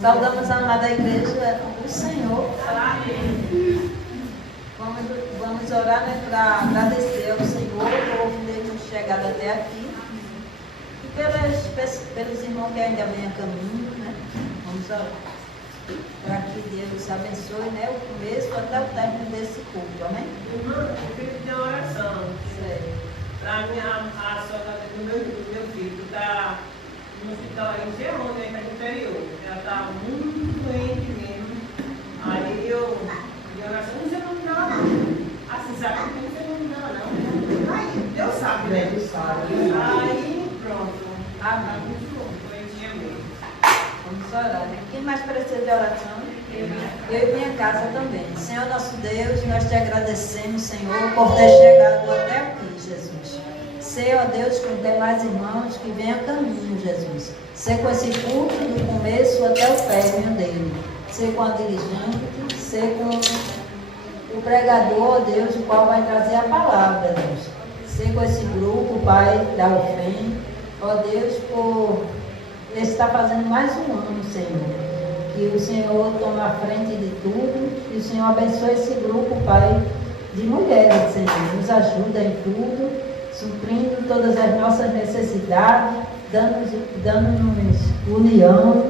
Saudamos a amada igreja do Senhor. Vamos orar, né, para agradecer ao Senhor por termos chegado até aqui. E pelos irmãos que ainda vêm a caminho, né? Vamos orar. Para que Deus abençoe, né, o começo até o término desse culto. Amém? Irmã, eu queria pedir uma oração. Para a sogra do meu filho, que está no hospital aí em Gerônimo, aí no interior. Ela está muito doente mesmo. Aí eu pedi oração, não sei o nome dela não. Assim, sabe que não sei o nome dela não. Aí, Deus sabe, né? Deus sabe. Aí, pronto. Amém. Muito doentinha mesmo. Vamos orar, né? Quem mais precisa de oração? Eu e minha casa também. Senhor nosso Deus, nós te agradecemos, Senhor, por ter chegado até aqui, Jesus. Ser, ó Deus, com os demais irmãos que vêm a caminho, Jesus. Ser com esse culto do começo até o término dele. Ser com a dirigente, ser com o pregador, ó Deus, o qual vai trazer a palavra, Deus. Ser com esse grupo, Pai, da UFEM, ó Deus, por estar fazendo mais um ano, Senhor. Que o Senhor tome a frente de tudo, que o Senhor abençoe esse grupo, Pai, de mulheres, Senhor. Nos ajuda em tudo, suprindo todas as nossas necessidades, dando-nos união,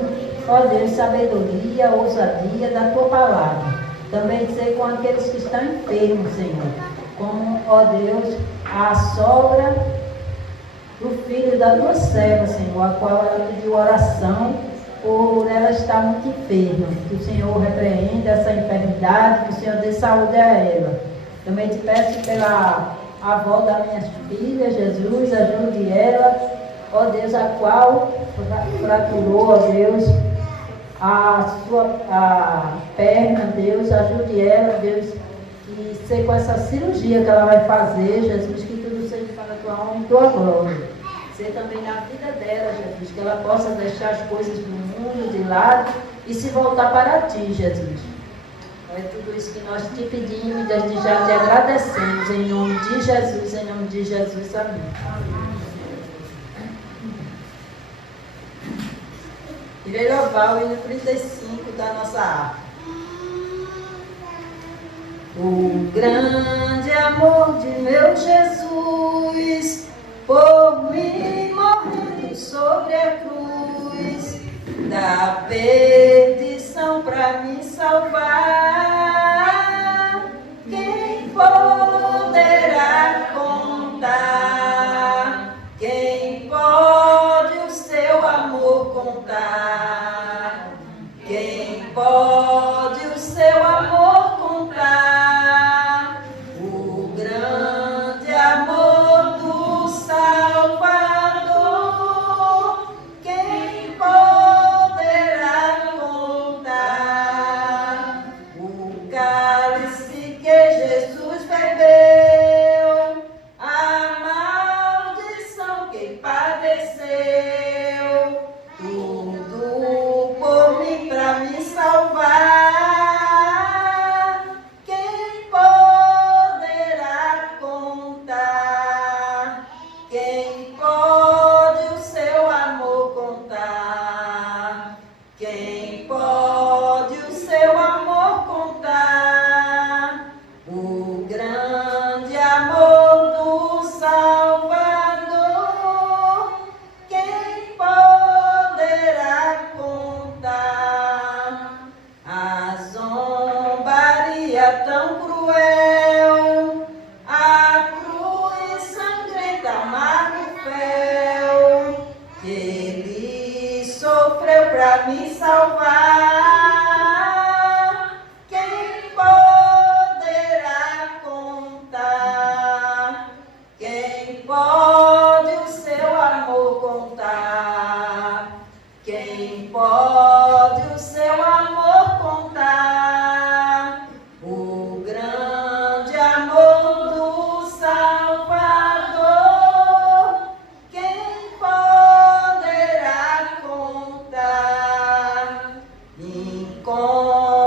ó Deus, sabedoria, ousadia da Tua palavra. Também ser com aqueles que estão enfermos, Senhor. Como, ó Deus, a sogra do filho da Tua serva, Senhor, a qual ela pediu oração por ela estar muito enferma. Que o Senhor repreenda essa enfermidade, que o Senhor dê saúde a ela. Também te peço pela avó da minha filha, Jesus, ajude ela, ó Deus, a qual fraturou, ó Deus, a perna, Deus, ajude ela, Deus, e ser com essa cirurgia que ela vai fazer, Jesus, que tudo seja para a tua honra e tua glória. Ser também na vida dela, Jesus, que ela possa deixar as coisas do mundo de lado e se voltar para ti, Jesus. É tudo isso que nós te pedimos e desde já te agradecemos, em nome de Jesus, amém. Irei louvar o hino 35 da nossa harpa. O grande amor de meu Jesus, por mim morrendo sobre a cruz, da perdição para me salvar. Quem poderá contar? Quem pode o seu amor contar? Quem pode o seu amor contar? O grande amor do Salvador, quem poderá contar? O cálice que Jesus bebeu, a maldição que padeceu, tudo por mim para me salvar. Quem poderá contar? Quem pode o seu amor contar? Quem pode o seu amor contar? O grande amor do Salvador, quem poderá contar? A zombaria tão cruel, a cruz sangrenta, amargo fel, que ele sofreu para me salvar. Quem poderá contar? Quem pode o seu amor contar? Quem pode o seu amor contar? O grande amor do Salvador, quem poderá contar? Incomparável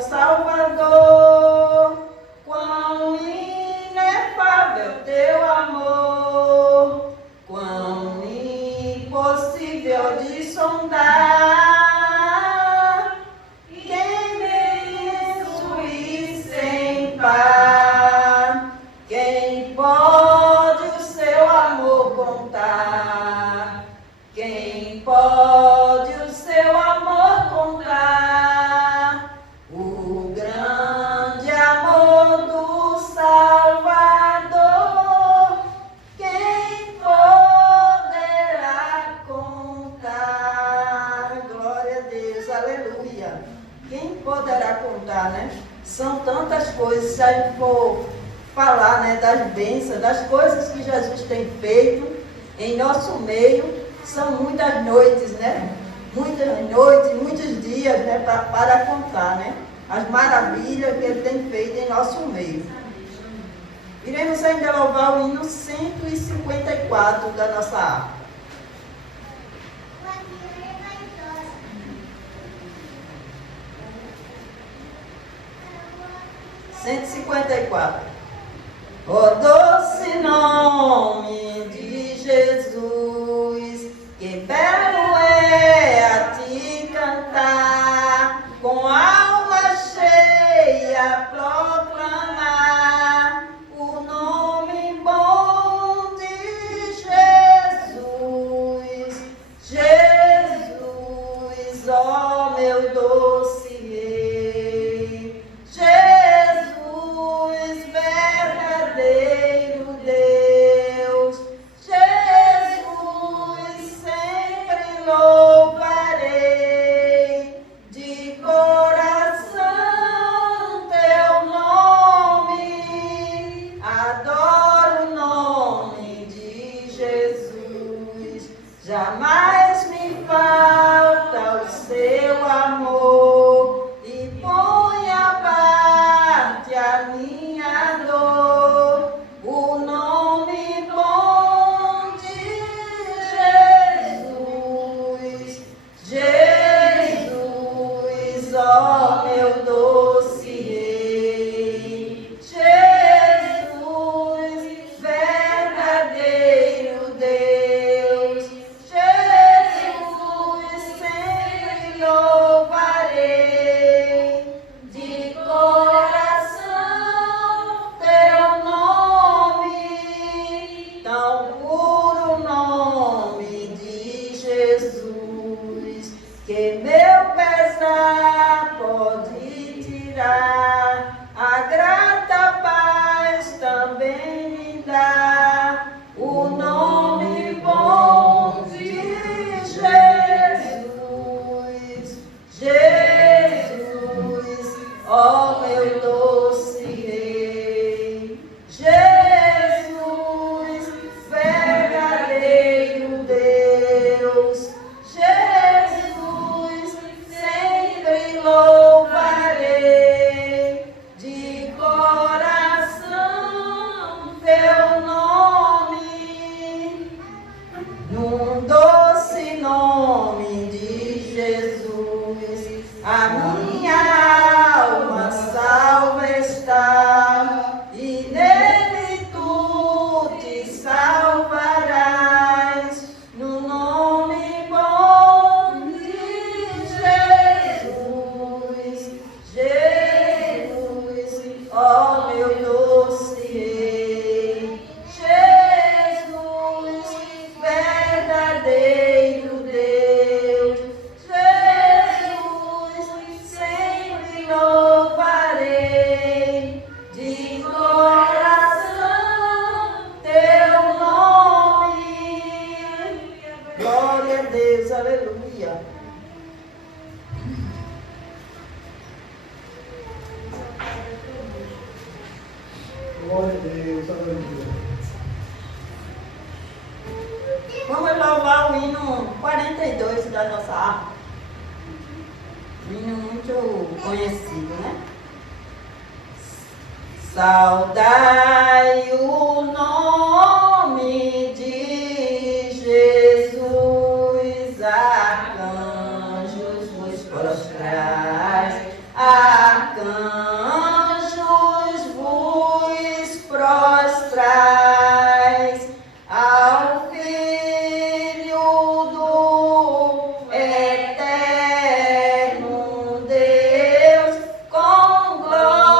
Salvador, quão inefável teu amor, quão impossível de sondar. tantas coisas, se a gente for falar, né, das bênçãos, das coisas que Jesus tem feito em nosso meio, são muitas noites, né? Muitas noites, muitos dias, né, para contar, né? As maravilhas que Ele tem feito em nosso meio. Iremos ainda louvar o hino 154 da nossa harpa. 154. O doce nome de Jesus, que belo é a ti cantar, com alma cheia proclamar o nome bom de Jesus. Jesus, ó meu doce Rei, Jesus, verdadeiro Deus, Jesus, sempre louvarei de coração teu nome, adoro o nome de Jesus, jamais me falta o seu amor e põe a parte a minha dor, o nome bom de Jesus. Jesus, ó meu doce Rei, Jesus, verdadeiro Deus, Jesus, sempre louvarei de coração teu nome, tão puro nome de Jesus, que meu pesar pode tirar, a grata paz também me dá, o nome bom de Jesus. Jesus, ó meu doce Rei, Jesus, verdadeiro Deus, Jesus, sempre louvarei de coração teu nome, num doce nome de Jesus, a minha alma salva está, e nele tu te salvarás, no nome bom de Jesus. Jesus, ó meu doce Rei, Jesus, verdadeiro Deus, Jesus, sempre louvarei de coração teu nome. Glória a Deus, aleluia. Glória a Deus, aleluia. Vamos louvar o hino 42 da nossa harpa. Um hino muito conhecido, né? Saudai o nome de Jesus, arcanjos vos prostrais, arcanjos vos prostrais, ao Filho do eterno Deus, com glória.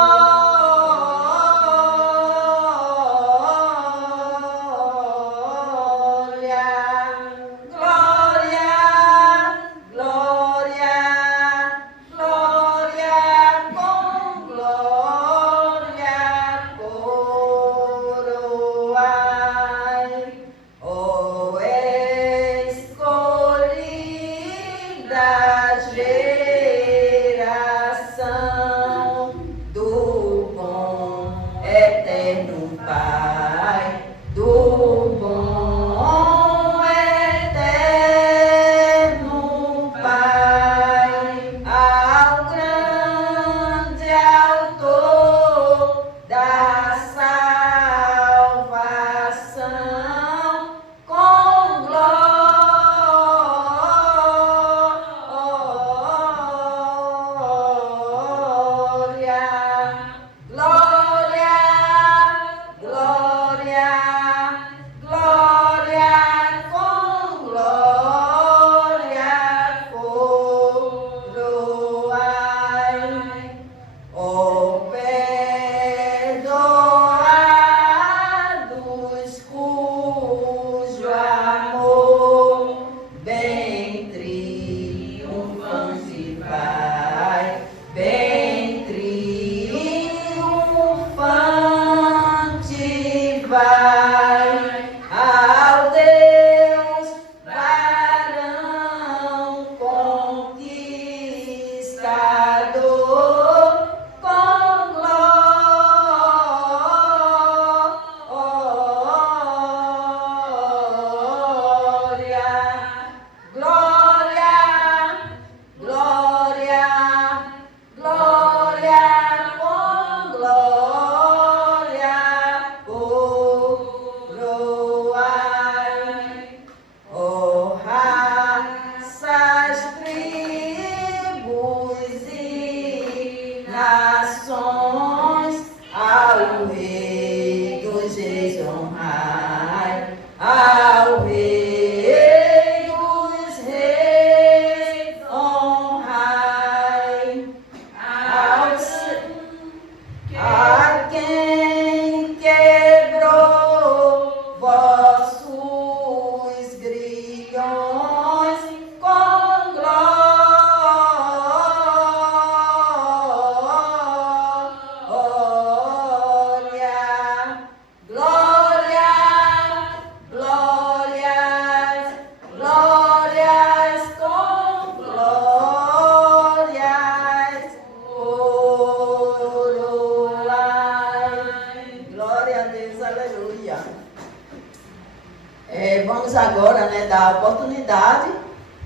dar a oportunidade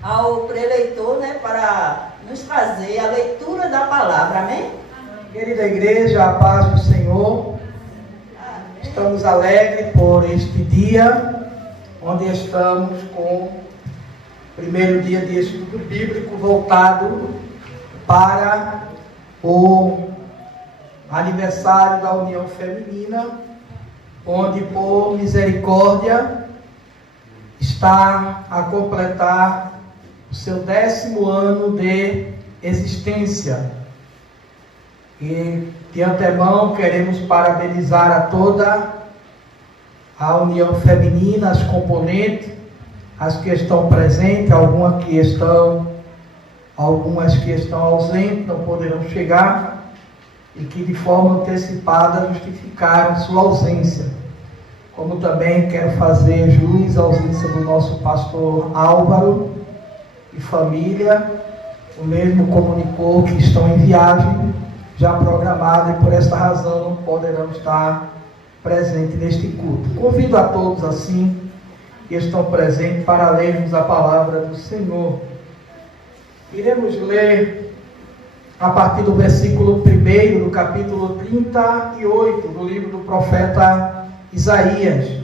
ao preleitor, né, para nos trazer a leitura da palavra. Amém? Querida igreja, a paz do Senhor. Amém. Estamos alegres por este dia, onde estamos com o primeiro dia de estudo bíblico voltado para o aniversário da União Feminina, onde por misericórdia está a completar o seu 10º ano de existência. E de antemão queremos parabenizar a toda a União Feminina, as componentes, as que estão presentes, algumas que estão ausentes, não poderão chegar, e que de forma antecipada justificaram sua ausência. Como também quero fazer jus à ausência do nosso pastor Álvaro e família. O mesmo comunicou que estão em viagem já programada e por esta razão não poderão estar presentes neste culto. Convido a todos assim que estão presentes para lermos a palavra do Senhor. Iremos ler a partir do versículo 1 do capítulo 38 do livro do profeta Isaías.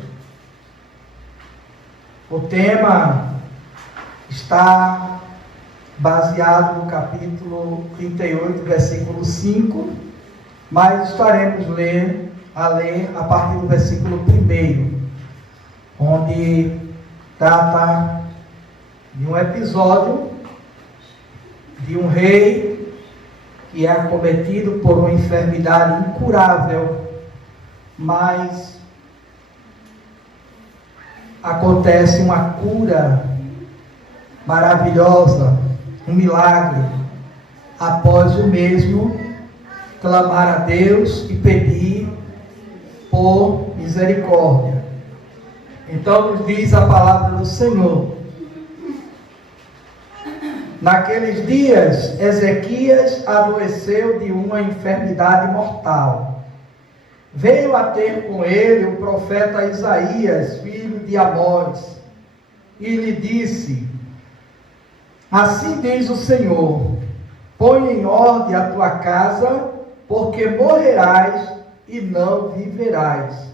O tema está baseado no capítulo 38, versículo 5, mas estaremos a ler a partir do versículo 1, onde trata de um episódio de um rei que é acometido por uma enfermidade incurável, mas acontece uma cura maravilhosa, um milagre, após o mesmo clamar a Deus e pedir por misericórdia. Então nos diz a palavra do Senhor: naqueles dias, Ezequias adoeceu de uma enfermidade mortal. Veio a ter com ele o profeta Isaías, filho de Amós, e lhe disse: assim diz o Senhor, põe em ordem a tua casa, porque morrerás e não viverás.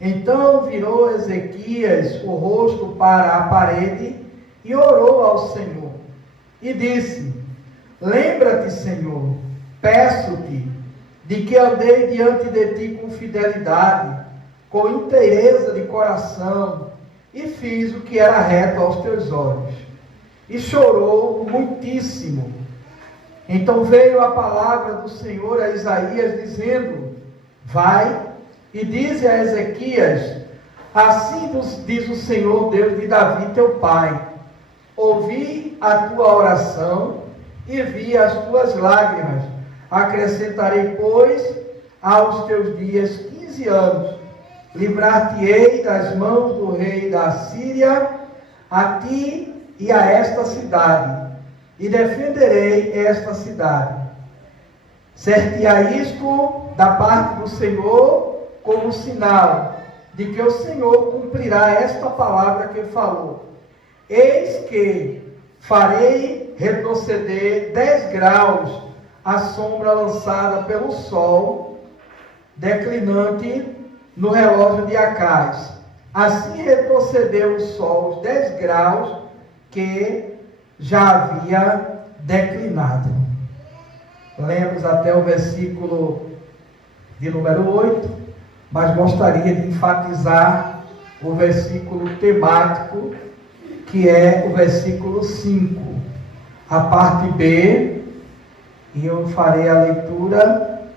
Então virou Ezequias o rosto para a parede e orou ao Senhor. E disse: lembra-te, Senhor, peço-te, de que andei diante de ti com fidelidade, com inteireza de coração, e fiz o que era reto aos teus olhos. E chorou muitíssimo. Então veio a palavra do Senhor a Isaías, dizendo: vai e dize a Ezequias: assim diz o Senhor, Deus de Davi teu pai, ouvi a tua oração e vi as tuas lágrimas. Acrescentarei, pois, aos teus dias 15 anos. Livrar-te-ei das mãos do rei da Síria, a ti e a esta cidade, e defenderei esta cidade. Ser-te-á isto da parte do Senhor como sinal de que o Senhor cumprirá esta palavra que falou. Eis que farei retroceder 10 graus a sombra lançada pelo sol declinante no relógio de Acais. Assim retrocedeu o sol os 10 graus que já havia declinado. Lemos até o versículo de número 8, mas gostaria de enfatizar o versículo temático, que é o versículo 5, a parte B, e eu farei a leitura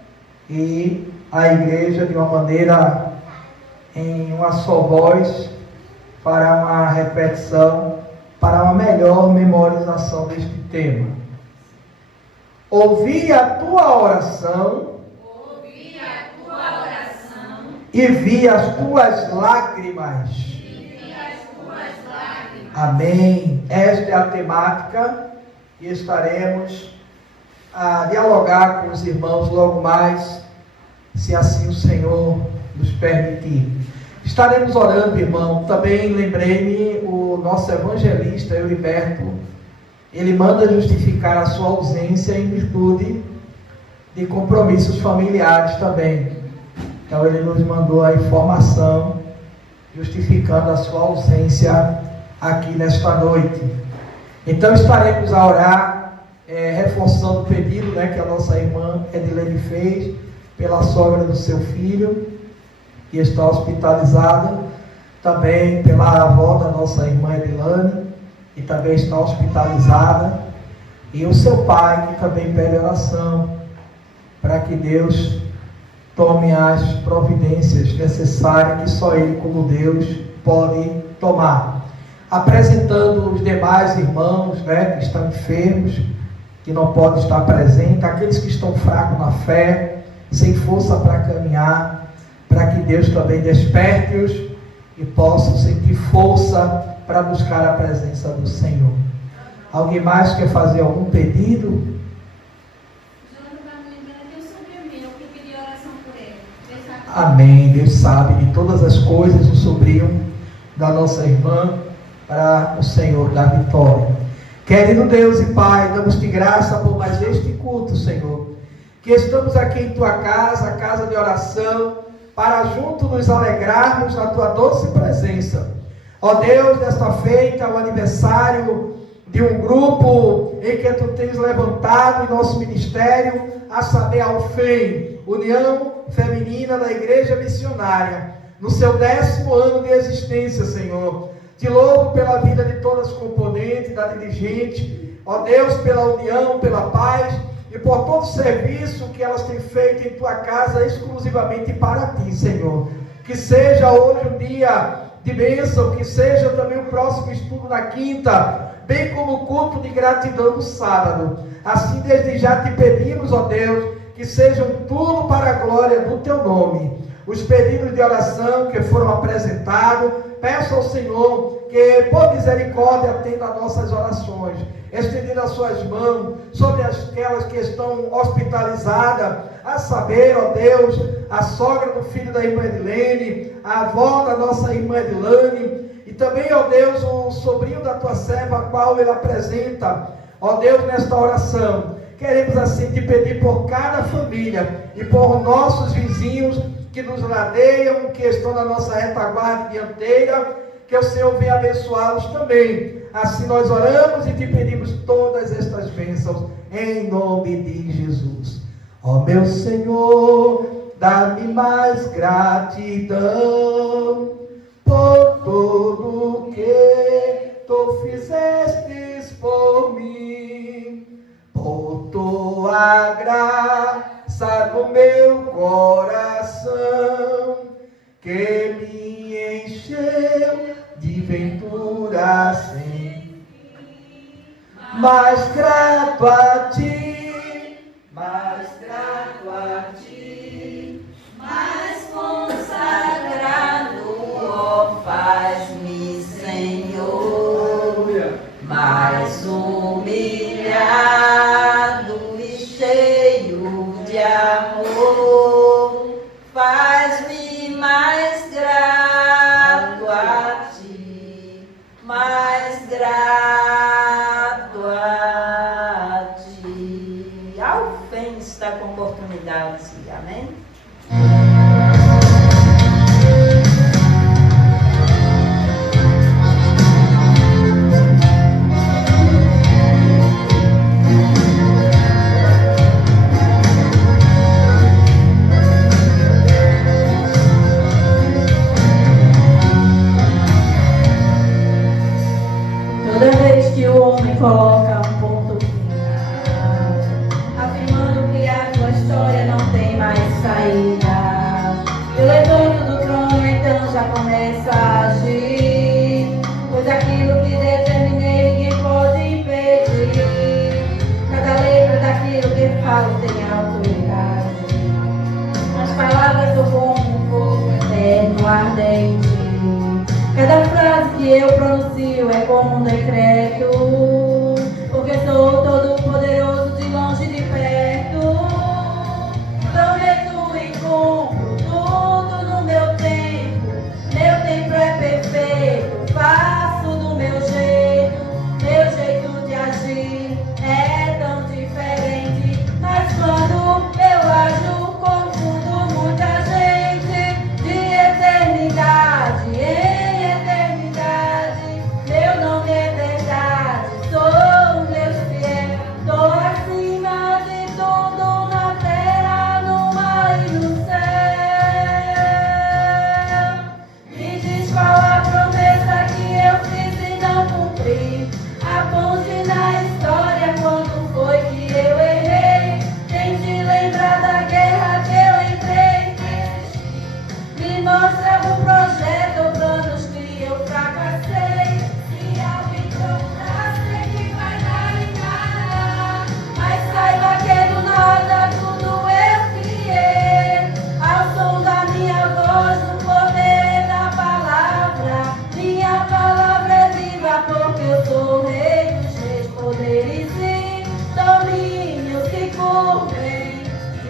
e a igreja de uma maneira em uma só voz para uma repetição, para uma melhor memorização deste tema. Ouvi a tua oração, e vi as tuas lágrimas. Amém. Esta é a temática e estaremos a dialogar com os irmãos logo mais, se assim o Senhor nos permitir. Estaremos orando, irmão. Também lembrei-me, o o nosso evangelista Euriberto, ele manda justificar a sua ausência em virtude de compromissos familiares também. Então ele nos mandou a informação justificando a sua ausência aqui nesta noite. Então estaremos a orar, reforçando o pedido, que a nossa irmã Edilene fez pela sogra do seu filho, que está hospitalizada, também pela avó da nossa irmã Edilane, que também está hospitalizada, e o seu pai, que também pede oração, para que Deus tome as providências necessárias que só Ele, como Deus, pode tomar. Apresentando os demais irmãos, que estão enfermos, que não podem estar presentes, aqueles que estão fracos na fé, sem força para caminhar, para que Deus também desperte-os e possam sentir força para buscar a presença do Senhor. Alguém mais quer fazer algum pedido? Amém. Deus sabe de todas as coisas, o sobrinho da nossa irmã, para o Senhor dar vitória. Querido Deus e Pai, damos-te graça por mais este culto, Senhor, que estamos aqui em tua casa, casa de oração, para junto nos alegrarmos na tua doce presença. Ó Deus, nesta feita, o aniversário de um grupo em que tu tens levantado em nosso ministério, a saber, a UFEM, União Feminina da Igreja Missionária, no seu 10º ano de existência, Senhor. Te louvo pela vida de todas as componentes, da dirigente, ó Deus, pela união, pela paz e por todo o serviço que elas têm feito em tua casa exclusivamente para ti, Senhor. Que seja hoje um dia de bênção, que seja também o próximo estudo na quinta, bem como o culto de gratidão no sábado. Assim, desde já te pedimos, ó Deus, que sejam tudo para a glória do teu nome. Os pedidos de oração que foram apresentados, peço ao Senhor que, por misericórdia, atenda a nossas orações, estendendo as suas mãos sobre aquelas que estão hospitalizadas, a saber, ó Deus, a sogra do filho da irmã Edilene, a avó da nossa irmã Edilane, e também, ó Deus, o sobrinho da tua serva, a qual ele apresenta, ó Deus, nesta oração. Queremos assim te pedir por cada família e por nossos vizinhos que nos ladeiam, que estão na nossa retaguarda dianteira, que o Senhor venha abençoá-los também. Assim nós oramos e te pedimos todas estas bênçãos, em nome de Jesus. Ó meu Senhor, dá-me mais gratidão por tudo que tu fizestes por mim, por tua graça no meu coração, que me encheu de ventura sem. Mais grato a ti, mais grato a ti, mais consagrado, ó, faz-me, Senhor, mais humilhado e cheio de amor, faz-me mais grato a ti, mais grato a ti. A UFEM está com oportunidades, amém? Toda vez que o homem coloca um ponto final, afirmando que a sua história não tem mais saída, eu levanto do trono, então já começa a agir, pois aquilo que determinei ninguém pode impedir. Cada letra daquilo que falo tem autoridade. As palavras são como um fogo eterno, ardente. Cada frase que eu pronuncio é como um decreto, porque sou todo poderoso de longe e de perto. eu sou rei dos reis, poderes e domínios se curvem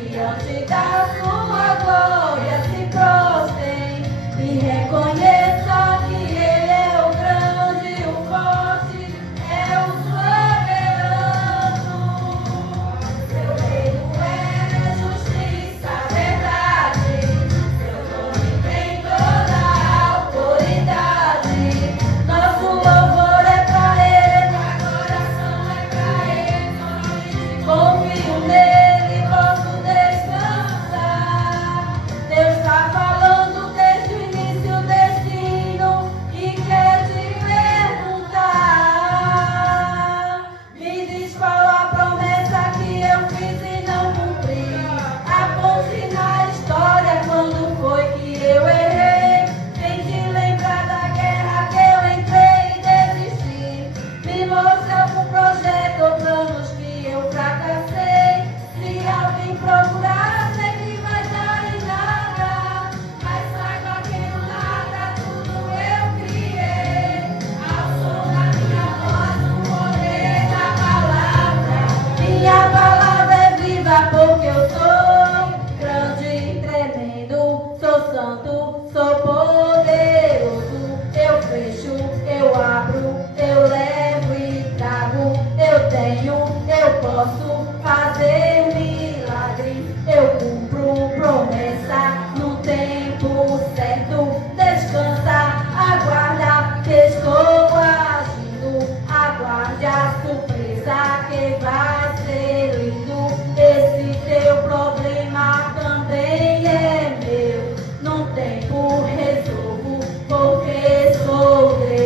diante da sua glória, se prostem e reconheçam que Ele é o grande, o forte, é o soberano. Seu reino é justiça, verdade, seu nome tem toda a autoridade. Nosso louvor é pra Ele, adoração é pra Ele. Confio nele, posso descansar. Deus está falando desde o início o destino e quer te perguntar. Me diz qual a promessa que eu fiz e não cumpri. Aponte na história quando foi que eu errei. Tente lembrar da guerra que eu entrei e desisti. Me mostre algum projeto ou planos que eu fracassei. Se alguém procurar, sei que vai dar em nada. Mas saiba que no nada tudo eu criei. Ao som da minha voz, no poder da palavra. Minha palavra é viva porque eu sou grande, tremendo. Sou santo, sou poderoso. Eu fecho, eu abro, eu levo e trago. Eu tenho, eu posso fazer milagres. Eu cumpro promessa no tempo certo. Descansa, aguarda que estou agindo. Aguarde a surpresa que vai ser lindo. Esse teu problema também é meu. Num tempo resolvo, porque sou Deus.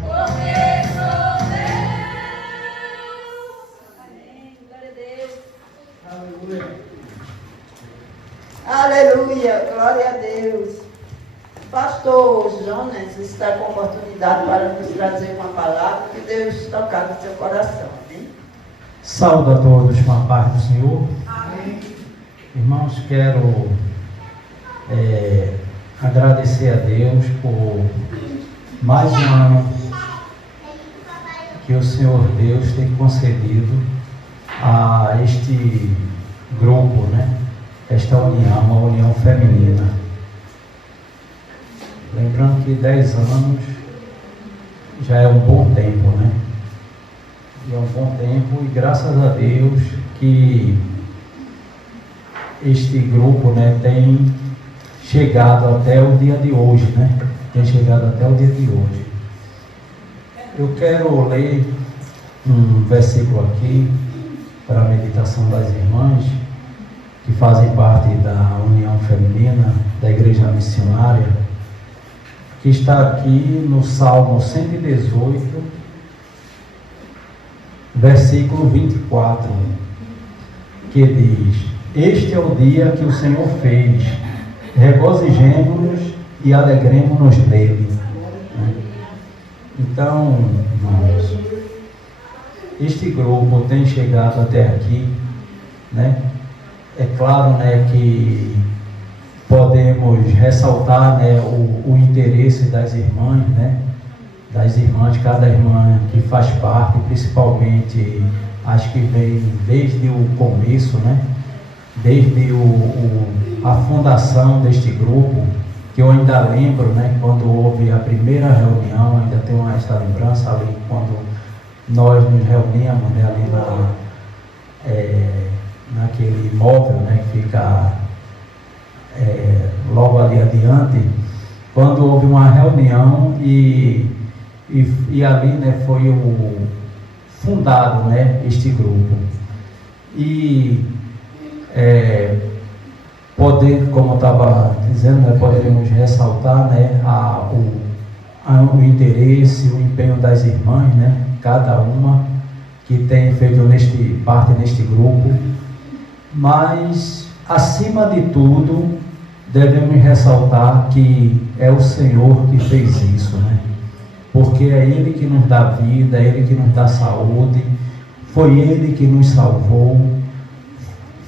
Porque sou Deus. Amém. Glória a Deus. Aleluia. Aleluia, glória a Deus. Pastor Jonas está com oportunidade para nos trazer uma palavra que Deus tocar no seu coração. Amém? Saúdo a todos com a paz do Senhor. Irmãos, quero agradecer a Deus por mais um ano que o Senhor Deus tem concedido a este grupo, né? Esta união, uma união feminina. Lembrando que 10 anos já é um bom tempo, né? E é um bom tempo e graças a Deus que este grupo, né, tem chegado até o dia de hoje, né? Tem chegado até o dia de hoje. Eu quero ler um versículo aqui para a meditação das irmãs que fazem parte da União Feminina da Igreja Missionária, que está aqui no Salmo 118, versículo 24, que diz: Este é o dia que o Senhor fez, regozijemo-nos e alegremo-nos nele. Então, irmãos, este grupo tem chegado até aqui, né? É claro, né, que podemos ressaltar, né, o interesse das irmãs, né? Das irmãs, cada irmã que faz parte, principalmente as que vêm desde o começo, né? Desde a fundação deste grupo, que eu ainda lembro, né, quando houve a primeira reunião, ainda tenho esta lembrança ali, quando nós nos reuníamos, né, ali naquele imóvel, né, que fica logo ali adiante, quando houve uma reunião e ali, né, foi fundado, né, este grupo. E como eu estava dizendo, né, poderíamos ressaltar, né, o interesse, o empenho das irmãs, né, cada uma que tem feito parte neste grupo, mas acima de tudo devemos ressaltar que é o Senhor que fez isso, né? Porque é Ele que nos dá vida, é Ele que nos dá saúde, foi Ele que nos salvou,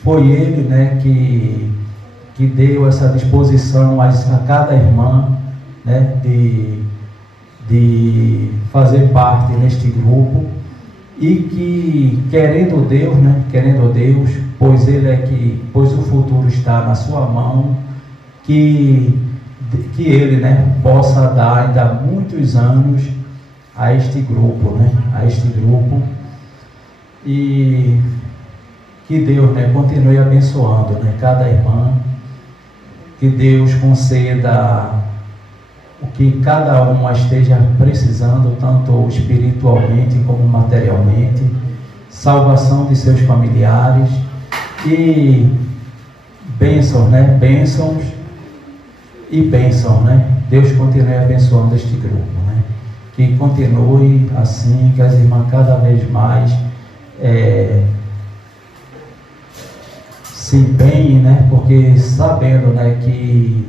foi Ele, né, que deu essa disposição a cada irmã né, de fazer parte neste grupo, e que querendo Deus, pois o futuro está na sua mão, que ele, né, possa dar ainda muitos anos a este grupo, e que Deus, né, continue abençoando, né, cada irmã, que Deus conceda o que cada uma esteja precisando, tanto espiritualmente como materialmente, salvação de seus familiares e bênçãos, né? Bênçãos e bênção, né? Deus continue abençoando este grupo, né? Que continue assim, que as irmãs cada vez mais se empenhem, né? Porque sabendo, né, que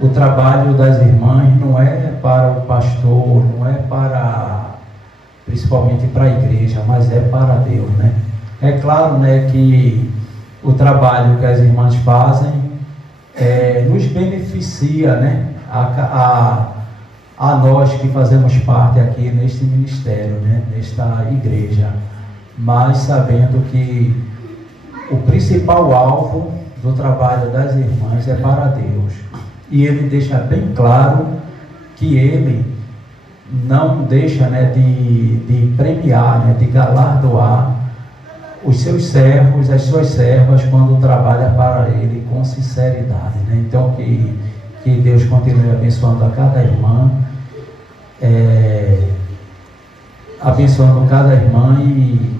o trabalho das irmãs não é para o pastor, não é para, principalmente para a igreja, mas é para Deus, né? É claro, né, que o trabalho que as irmãs fazem nos beneficia, né? A nós que fazemos parte aqui neste ministério, né? Nesta igreja, mas sabendo que o principal alvo do trabalho das irmãs é para Deus. E ele deixa bem claro que ele não deixa, né, de premiar, né, de galardoar os seus servos, as suas servas, quando trabalha para ele com sinceridade, né? Então que Deus continue abençoando a cada irmã, abençoando cada irmã e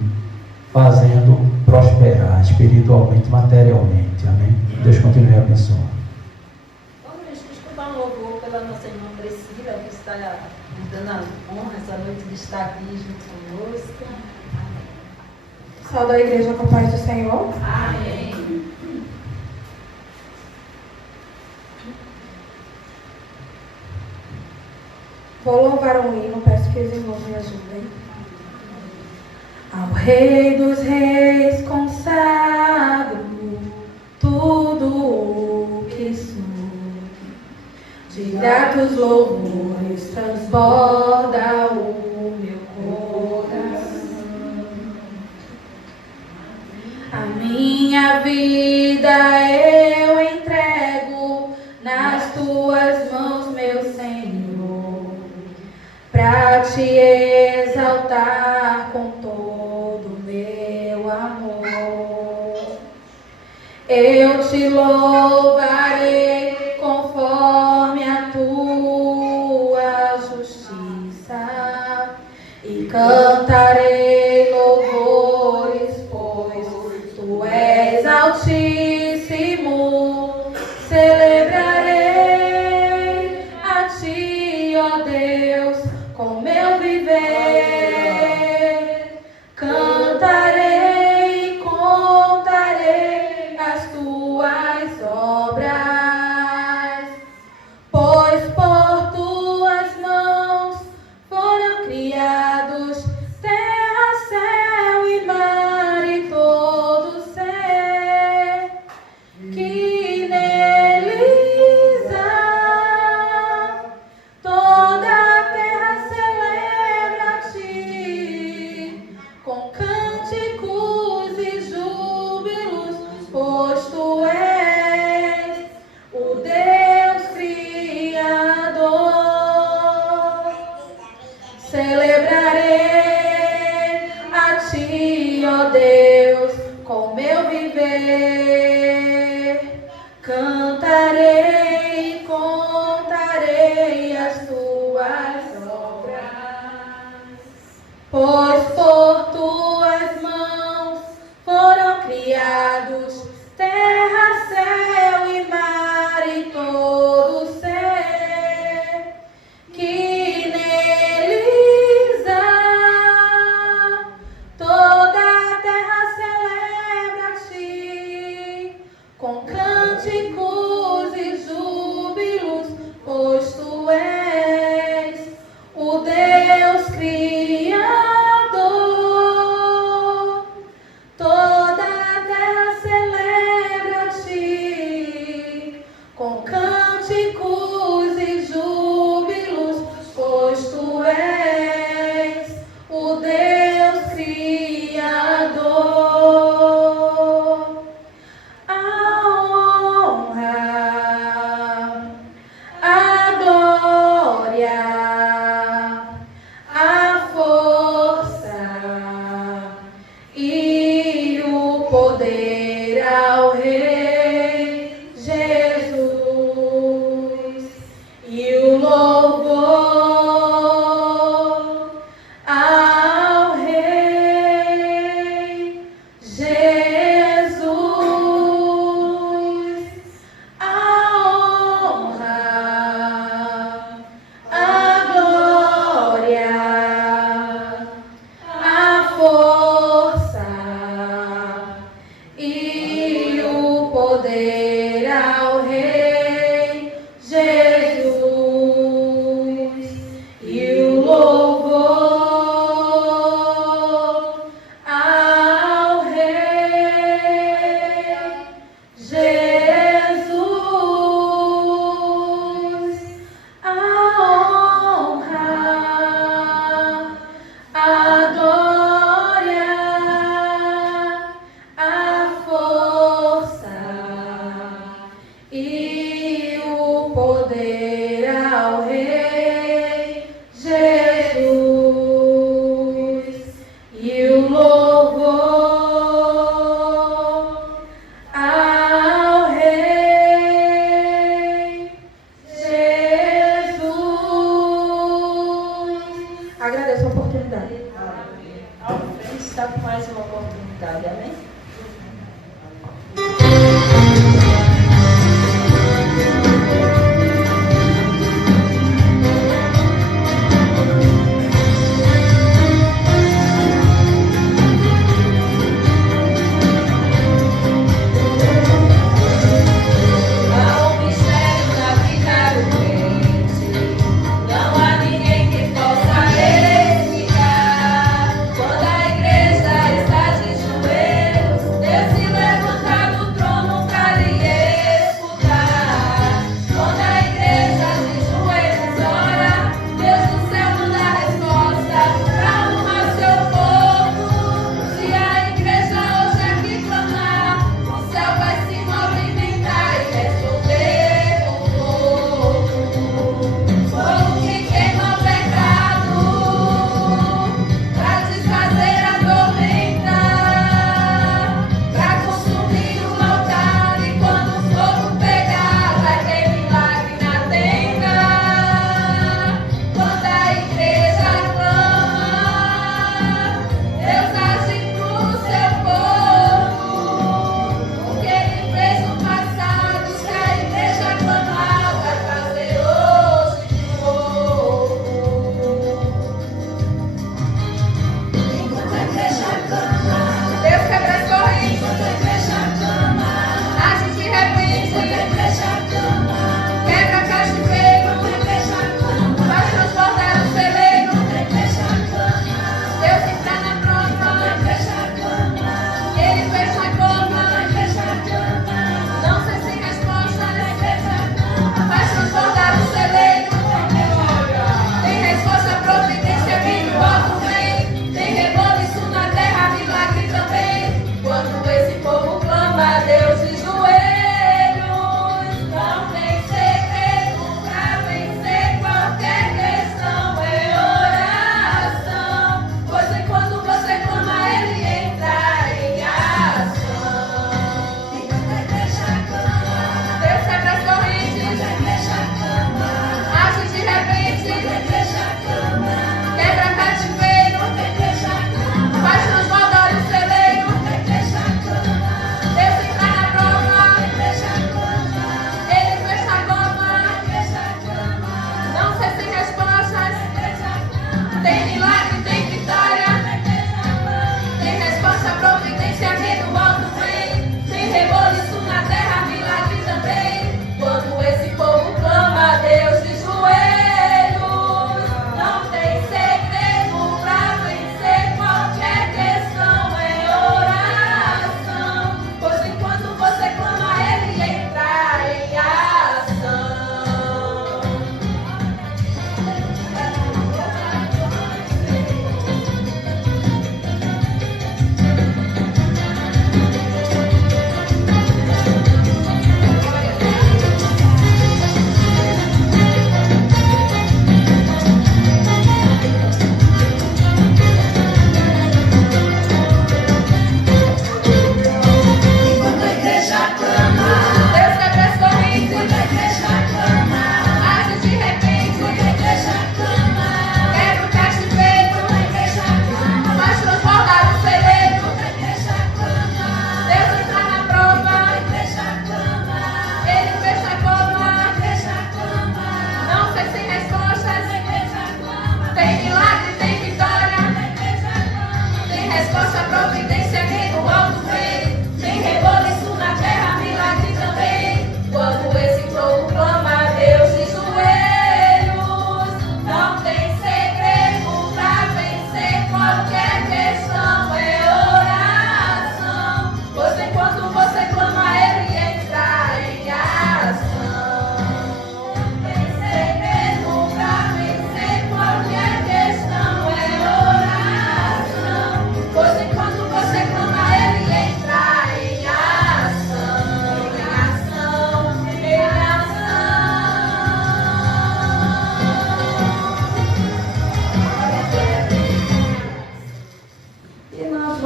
fazendo prosperar espiritualmente, materialmente, amém? Deus continue abençoando. Escutar um louvor pela nossa irmã Priscila, que está nos dando a honra essa noite de estar aqui junto conosco. Saúde a igreja com a paz do Senhor. Amém. Vou louvar um hino, peço que os irmãos me ajudem. Ao Rei dos Reis consagro tudo o que sou. De gratos louvores transborda o meu coração. A minha vida eu entrego nas tuas mãos, meu Senhor, para te exaltar com todo meu amor. Eu te louvarei conforme a tua justiça e cantarei louvores, pois tu és altíssimo. Celebrarei a ti, ó Deus, com meu viver. Cantarei e contarei as tuas obras, pois por tuas mãos foram criados terra, céu e mar e todo ser que neles há. Toda a terra celebra a ti com cânticos e júbilos, pois tu és o Deus Criador. Celebrarei a ti, ó Deus, com meu viver. Cantarei e contarei as tuas obras, pois por tuas mãos foram criados terra, céu e mar e todo ser que neles há. Toda a terra celebra a ti com cânticos e júbilos, pois tu és o Deus Criador. está com mais uma oportunidade, amém? Quando a igreja está de joelhos,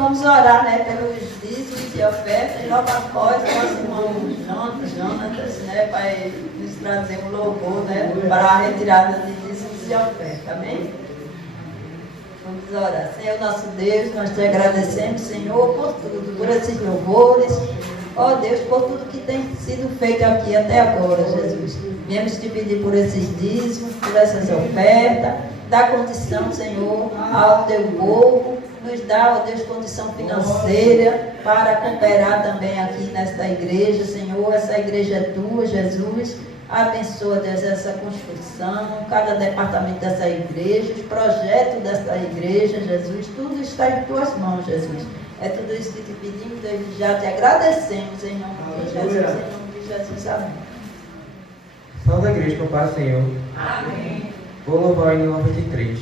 vamos orar, né, pelos dízimos e ofertas. Logo após, nosso irmão Jonatas, né, vai nos trazer um louvor, né, para a retirada de dízimos e ofertas. Amém? Vamos orar. Senhor nosso Deus, nós te agradecemos, Senhor, por tudo, por esses louvores. Ó Deus, por tudo que tem sido feito aqui até agora, Jesus. Viemos te pedir por esses dízimos, por essas ofertas. Dá condição, Senhor, ao teu povo. Nos dá, ó Deus, condição financeira para cooperar também aqui nesta igreja, Senhor. Essa igreja é tua, Jesus. Abençoa, Deus, essa construção, cada departamento dessa igreja, os projetos dessa igreja, Jesus. Tudo está em tuas mãos, Jesus. É tudo isso que te pedimos, Deus, e já te agradecemos em nome de Jesus. Em nome de Jesus, amém. Salve a igreja, com paz, Senhor. Amém. Vou louvar o hino 93.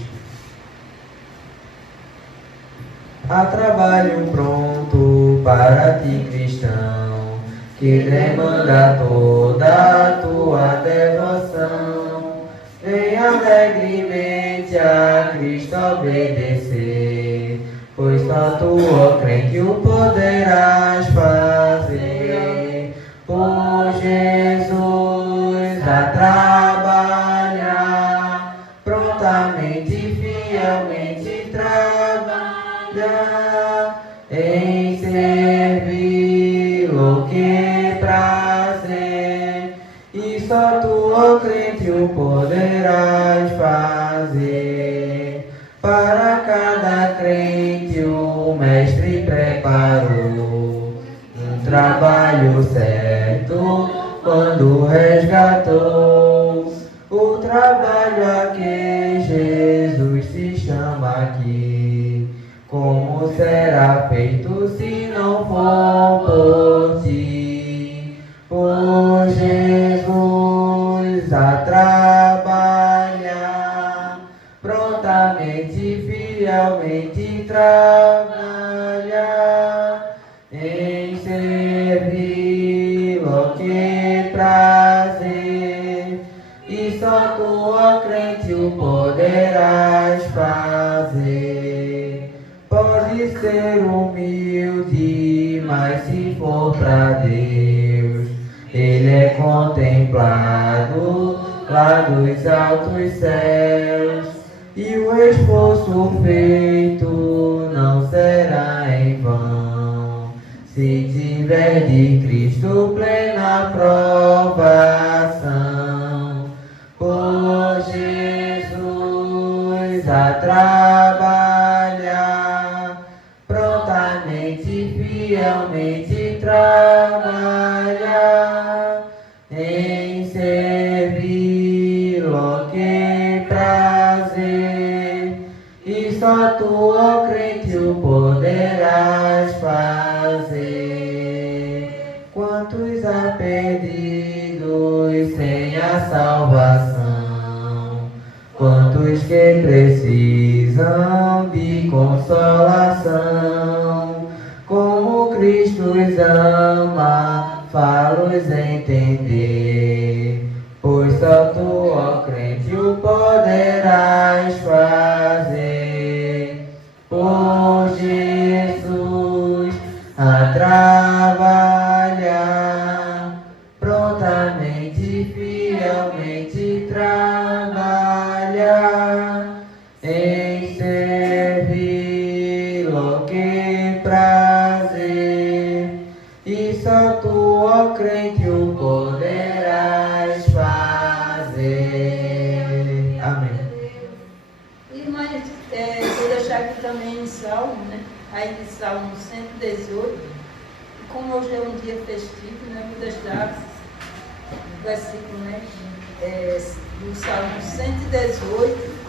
Há trabalho pronto para ti, cristão, que demanda toda a tua devoção. Vem alegremente a Cristo obedecer, pois só tu, ó crente, o poderás fazer. Por Jesus a trabalhar, prontamente e fielmente trabalhar, em servi-lo que prazer, e só tu, ó crente, o poderás fazer. Para cada crente o mestre preparou um trabalho certo quando resgatou. O trabalho a que Jesus se chama aqui, como será feito se não for por ti? Por Jesus a trabalhar, prontamente e fielmente trabalhar, em servi-lo que prazer, e só tu, ó crente, o poderás fazer. Pode ser humilde, mas se for pra Deus, Ele é contemplado lá dos altos céus, e o esforço feito não será em vão, se tiver de Cristo plena aprovação. Por Jesus a trabalhar, prontamente e fielmente trabalhar, em servi-lo que prazer, e só tu, ó crente, o poderás fazer. Quantos há perdidos sem a salvação, quantos que precisam de consolação, como Cristo os ama, fá-los entender, pois só tu, ó crente, o poderás fazer. Por Jesus a trabalhar, prontamente e fielmente trabalhar, em servi-lo que prazer, e só tu, ó crente, o poderás fazer. Amém. Irmãs, vou deixar aqui também em Salmo, né? Aí de Salmo 118. E como hoje é um dia festivo, né? Vou deixar o versículo, né? Do Salmo 118,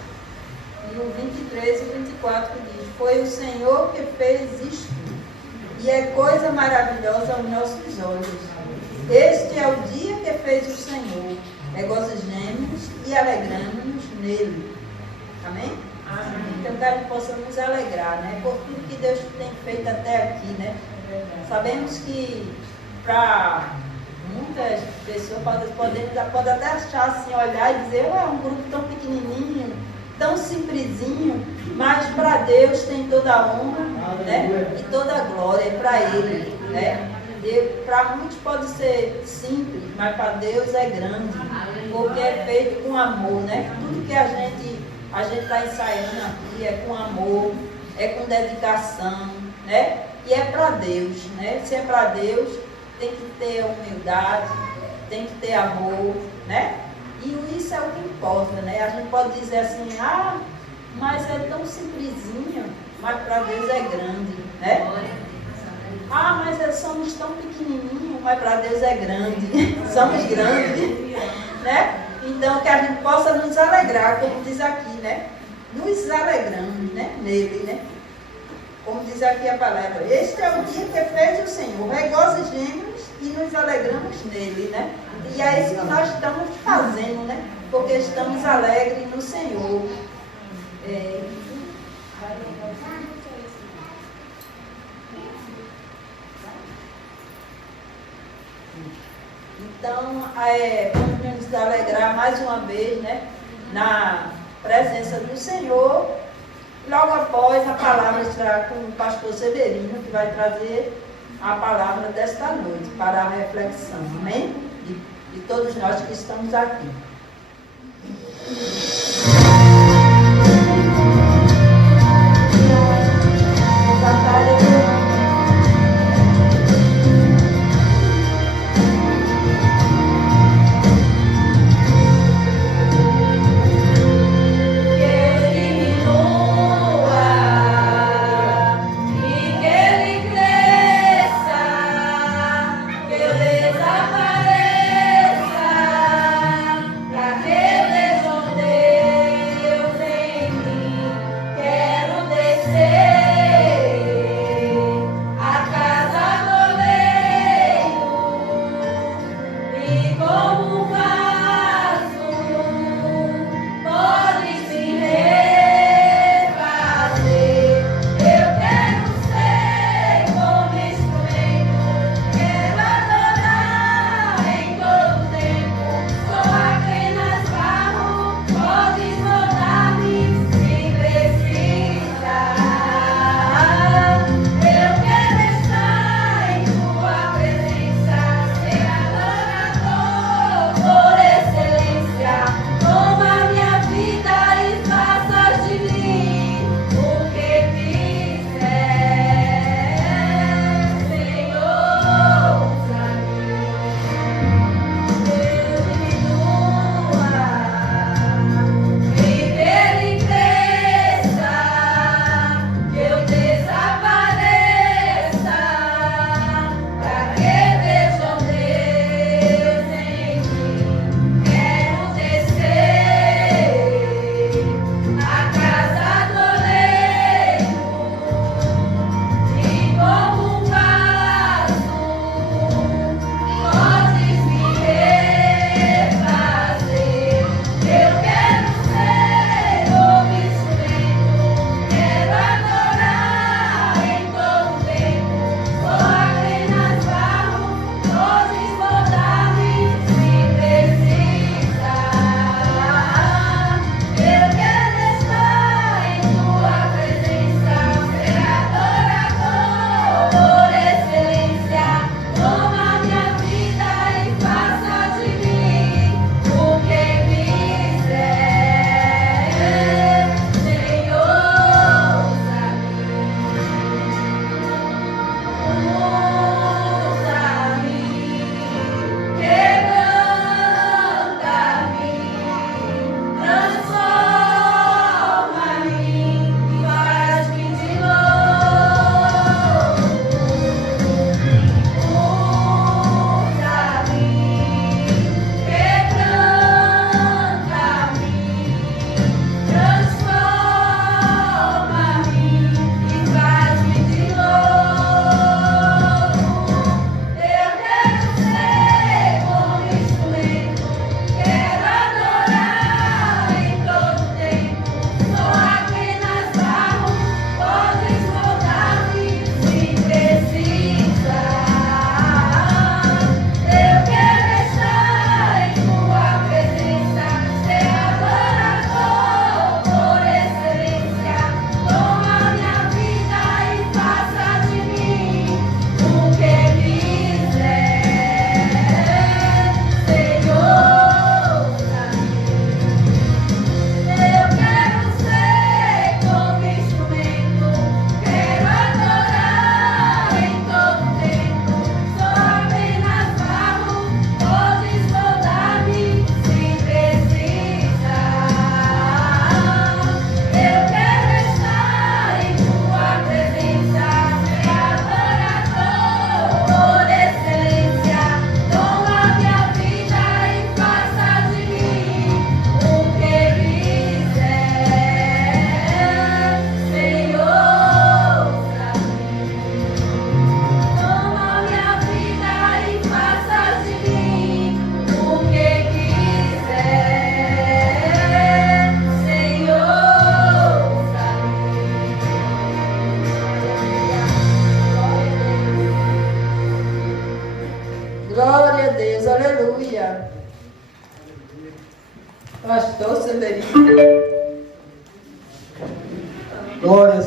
e o 23 e o 24 diz: Foi o Senhor que fez isto, e é coisa maravilhosa aos nossos olhos. Este é o dia que fez o Senhor. Regozijemo-nos e alegramo-nos nele. Amém? Amém. Então, que possamos nos alegrar, né? Por tudo que Deus tem feito até aqui, né? Sabemos que para muitas pessoas podem até achar assim, olhar e dizer: é um grupo tão pequenininho, tão simplesinho, mas para Deus tem toda a honra, né? E toda a glória para Ele, né? Para muitos pode ser simples, mas para Deus é grande, porque é feito com amor, né? Tudo que a gente a gente está ensaiando aqui, é com amor, é com dedicação, né? E é para Deus, né? Se é para Deus, tem que ter humildade, tem que ter amor, né? E isso é o que importa, né? A gente pode dizer assim, ah, mas é tão simplesinho, mas para Deus é grande, né? Ah, mas somos tão pequenininhos, mas para Deus é grande. Somos grandes, né? Então, que a gente possa nos alegrar, como diz aqui, né? Nos alegramos, né? Nele, né? Como diz aqui a palavra. Este é o dia que fez o Senhor. Regozijemos e nos alegramos nele, né? E é isso que nós estamos fazendo, né? Porque estamos alegres no Senhor. Então, vamos nos alegrar mais uma vez, né? Na presença do Senhor. Logo após, a palavra estará com o pastor Severino, que vai trazer a palavra desta noite para a reflexão, amém? De todos nós que estamos aqui. Desapareça, pra que eu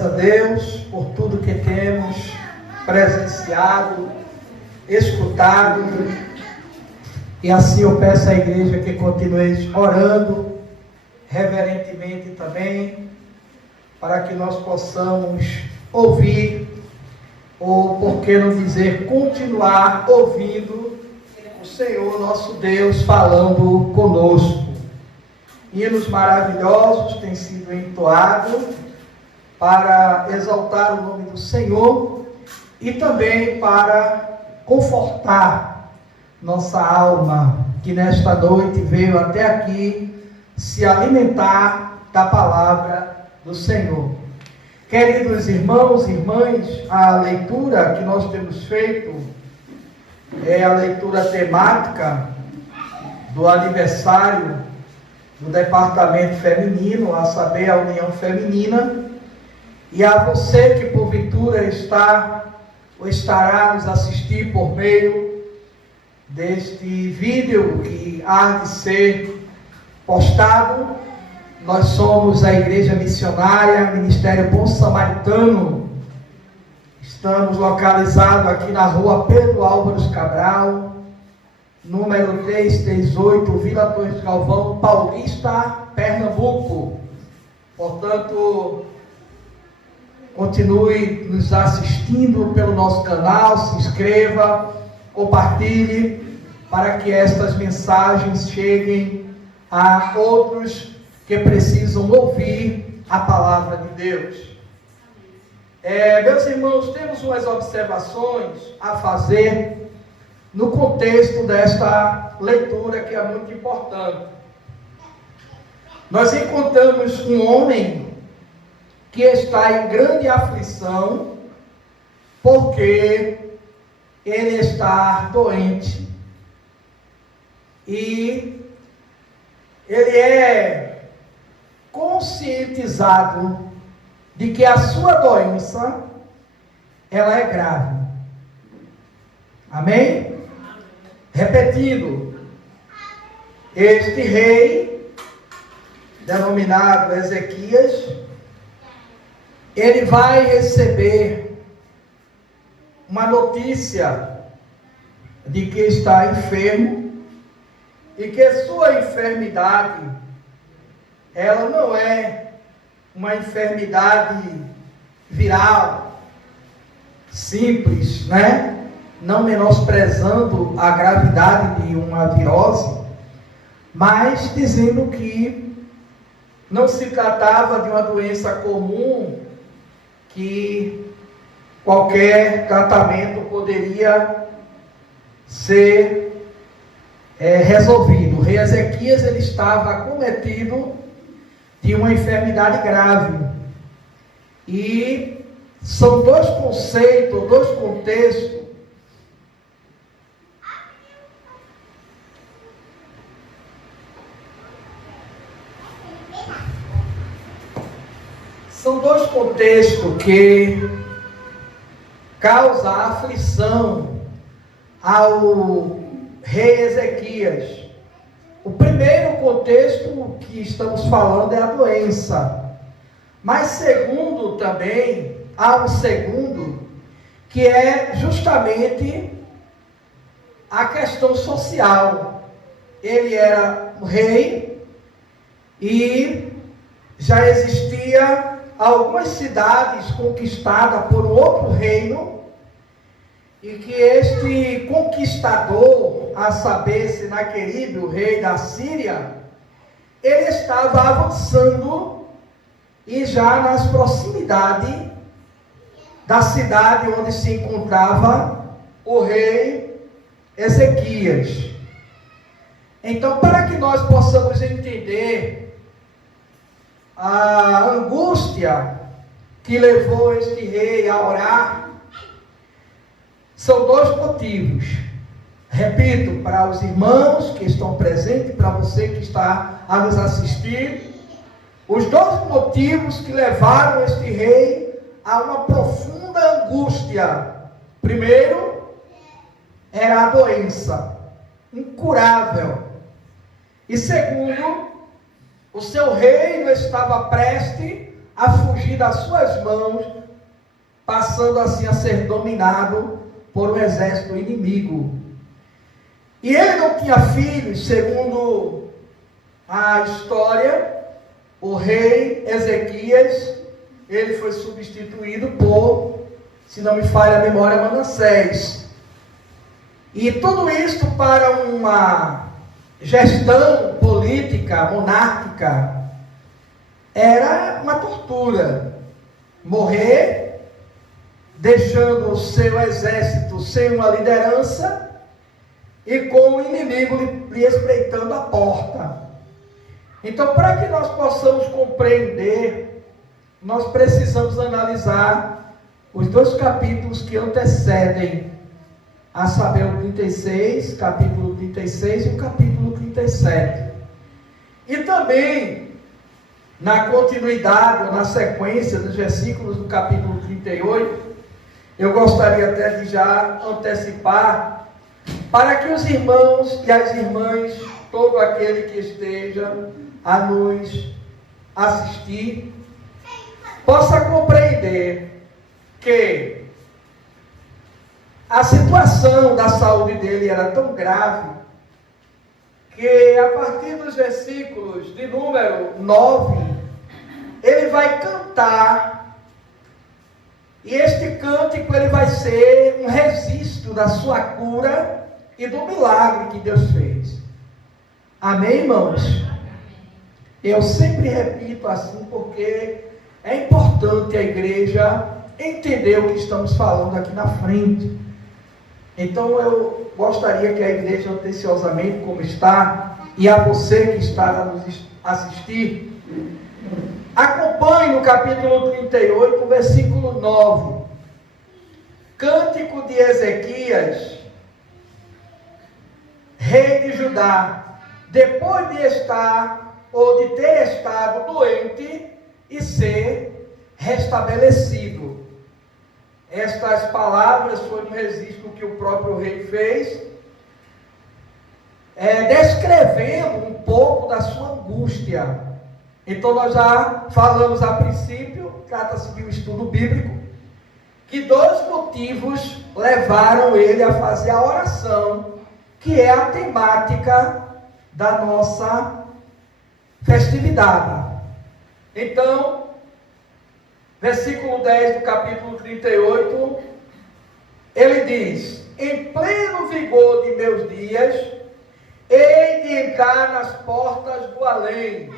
Glórias a Deus por tudo que temos presenciado, escutado. E assim eu peço à igreja que continue orando reverentemente também, para que nós possamos ouvir, ou por que não dizer, continuar ouvindo o Senhor nosso Deus falando conosco. Hinos maravilhosos têm sido entoados para exaltar o nome do Senhor e também para confortar nossa alma, que nesta noite veio até aqui se alimentar da palavra do Senhor. Queridos irmãos e irmãs, a leitura que nós temos feito é a leitura temática do aniversário do Departamento Feminino, a saber, a União Feminina. E a você que porventura está ou estará nos assistir por meio deste vídeo que há de ser postado, nós somos a Igreja Missionária, Ministério Bom Samaritano. Estamos localizados aqui na rua Pedro Álvares Cabral, número 338, Vila Torres Galvão, Paulista, Pernambuco. Portanto, continue nos assistindo pelo nosso canal, se inscreva, compartilhe, para que estas mensagens cheguem a outros que precisam ouvir a palavra de Deus. Meus irmãos, temos umas observações a fazer no contexto desta leitura, que é muito importante. Nós encontramos um homem que está em grande aflição, porque ele está doente. E ele é conscientizado de que a sua doença, ela é grave. Amém? Repetindo, este rei, denominado Ezequias, ele vai receber uma notícia de que está enfermo e que sua enfermidade, ela não é uma enfermidade viral, simples, né? Não menosprezando a gravidade de uma virose, mas dizendo que não se tratava de uma doença comum, que qualquer tratamento poderia ser resolvido. O rei Ezequias, ele estava acometido de uma enfermidade grave. E são dois conceitos, dois contextos que causam aflição ao rei Ezequias. O primeiro contexto que estamos falando é a doença. Mas segundo também, há um segundo, que é justamente a questão social. Ele era um rei e já existia algumas cidades conquistadas por outro reino, e que este conquistador, a saber, Senaqueribe, o rei da Síria, ele estava avançando e já nas proximidades da cidade onde se encontrava o rei Ezequias. Então, para que nós possamos entender a angústia que levou este rei a orar, são dois motivos. Repito, para os irmãos que estão presentes, para você que está a nos assistir, os dois motivos que levaram este rei a uma profunda angústia. Primeiro, era a doença incurável. E segundo, o seu reino estava prestes a fugir das suas mãos, passando assim a ser dominado por um exército inimigo. E ele não tinha filhos, segundo a história. O rei Ezequias, ele foi substituído por, se não me falha a memória, Manassés. E tudo isso para uma gestão política, monárquica, era uma tortura. Morrer, deixando o seu exército sem uma liderança e com o inimigo lhe espreitando a porta. Então, para que nós possamos compreender, nós precisamos analisar os 2 capítulos que antecedem, a saber, o 36, capítulo 36 e o capítulo 37. E também, na continuidade, ou na sequência dos versículos do capítulo 38, eu gostaria até de já antecipar, para que os irmãos e as irmãs, todo aquele que esteja a nos assistir, possa compreender que a situação da saúde dele era tão grave, que a partir dos versículos de número 9, ele vai cantar, e este cântico ele vai ser um registro da sua cura e do milagre que Deus fez. Amém, irmãos? Eu sempre repito assim, porque é importante a igreja entender o que estamos falando aqui na frente. Então eu gostaria que a igreja, atenciosamente como está, e a você que está a nos assistir, acompanhe no capítulo 38, versículo 9. Cântico de Ezequias, rei de Judá, depois de estar ou de ter estado doente e ser restabelecido. Estas palavras foram um registro que o próprio rei fez, descrevendo um pouco da sua angústia. Então nós já falamos a princípio, trata-se de um estudo bíblico, que 2 motivos levaram ele a fazer a oração, que é a temática da nossa festividade. Então, versículo 10 do capítulo 38, ele diz: em pleno vigor de meus dias, hei de entrar nas portas do além,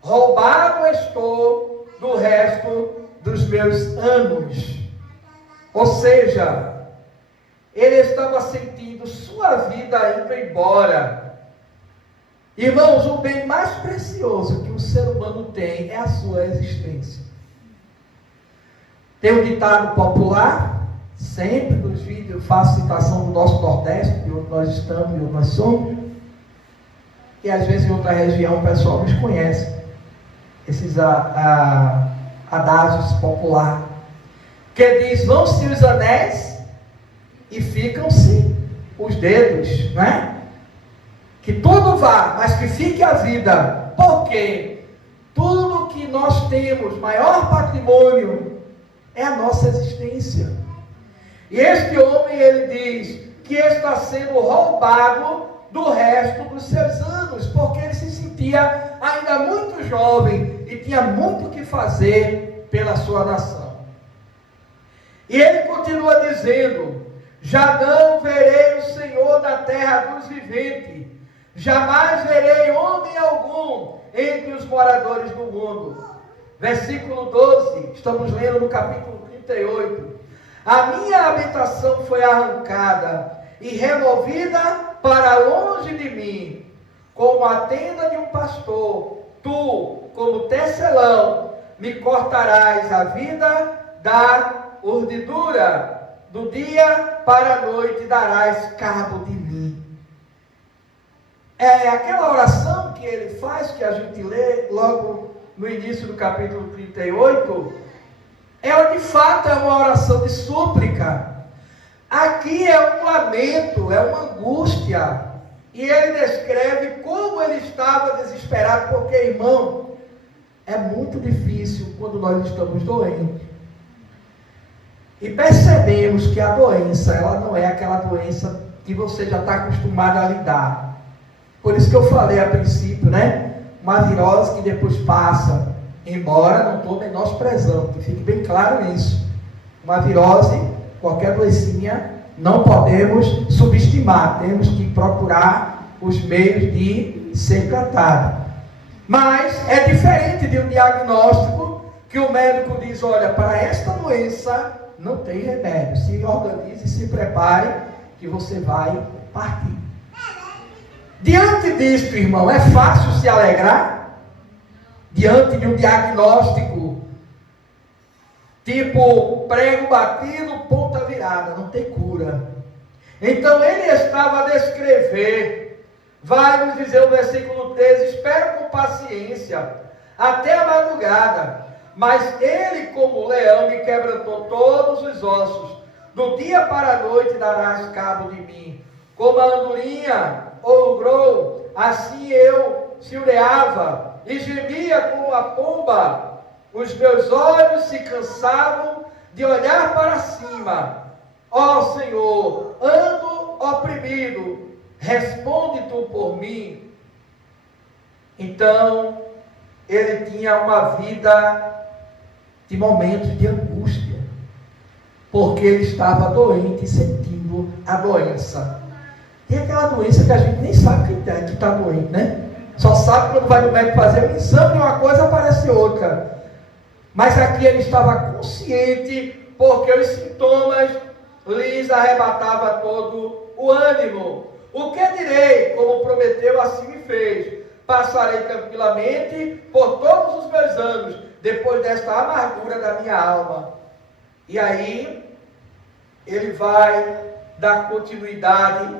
roubado estou do resto dos meus anos. Ou seja, ele estava sentindo sua vida indo embora. Irmãos, o bem mais precioso que o ser humano tem é a sua existência. Tem um ditado popular, sempre nos vídeos eu faço citação do nosso Nordeste, de onde nós estamos e onde nós somos, e às vezes em outra região o pessoal nos conhece, esses adágios populares, que diz: vão-se os anéis e ficam-se os dedos, não é? Que tudo vá, mas que fique a vida, porque tudo que nós temos, maior patrimônio, é a nossa existência. E este homem, ele diz que está sendo roubado do resto dos seus anos, porque ele se sentia ainda muito jovem e tinha muito o que fazer pela sua nação. E ele continua dizendo: já não verei o Senhor da terra dos viventes, jamais verei homem algum entre os moradores do mundo. Versículo 12, estamos lendo no capítulo 38. A minha habitação foi arrancada e removida para longe de mim, como a tenda de um pastor. Tu, como tecelão, me cortarás a vida da urdidura. Do dia para a noite darás cabo de mim. É aquela oração que ele faz, que a gente lê logo no início do capítulo 38, de fato é uma oração de súplica. Aqui é um lamento, é uma angústia, e ele descreve como ele estava desesperado, porque, irmão, é muito difícil quando nós estamos doentes. E percebemos que a doença, ela não é aquela doença que você já está acostumado a lidar. Por isso que eu falei a princípio, né? Uma virose que depois passa, embora não estou menosprezando, que fique bem claro isso. Uma virose, qualquer doencinha, não podemos subestimar, temos que procurar os meios de ser tratado. Mas é diferente de um diagnóstico que o médico diz, olha, para esta doença não tem remédio, se organize, se prepare, que você vai partir. Diante disto, irmão, é fácil se alegrar? Diante de um diagnóstico, tipo prego batido, ponta virada, não tem cura. Então ele estava a descrever, vai nos dizer o versículo 13, espero com paciência, até a madrugada, mas ele como leão me quebrantou todos os ossos, do dia para a noite darás cabo de mim, como a andorinha ou o grou, assim eu silreava e gemia como a pomba, os meus olhos se cansavam de olhar para cima. Ó Senhor, ando oprimido, responde tu por mim. Então, ele tinha uma vida de momentos de angústia, porque ele estava doente, sentindo a doença. Tem aquela doença que a gente nem sabe que está doente, né? Só sabe quando vai no médico fazer um exame, uma coisa aparece outra. Mas aqui ele estava consciente, porque os sintomas lhes arrebatavam todo o ânimo. O que direi? Como prometeu, assim me fez. Passarei tranquilamente por todos os meus anos, depois desta amargura da minha alma. E aí, ele vai dar continuidade.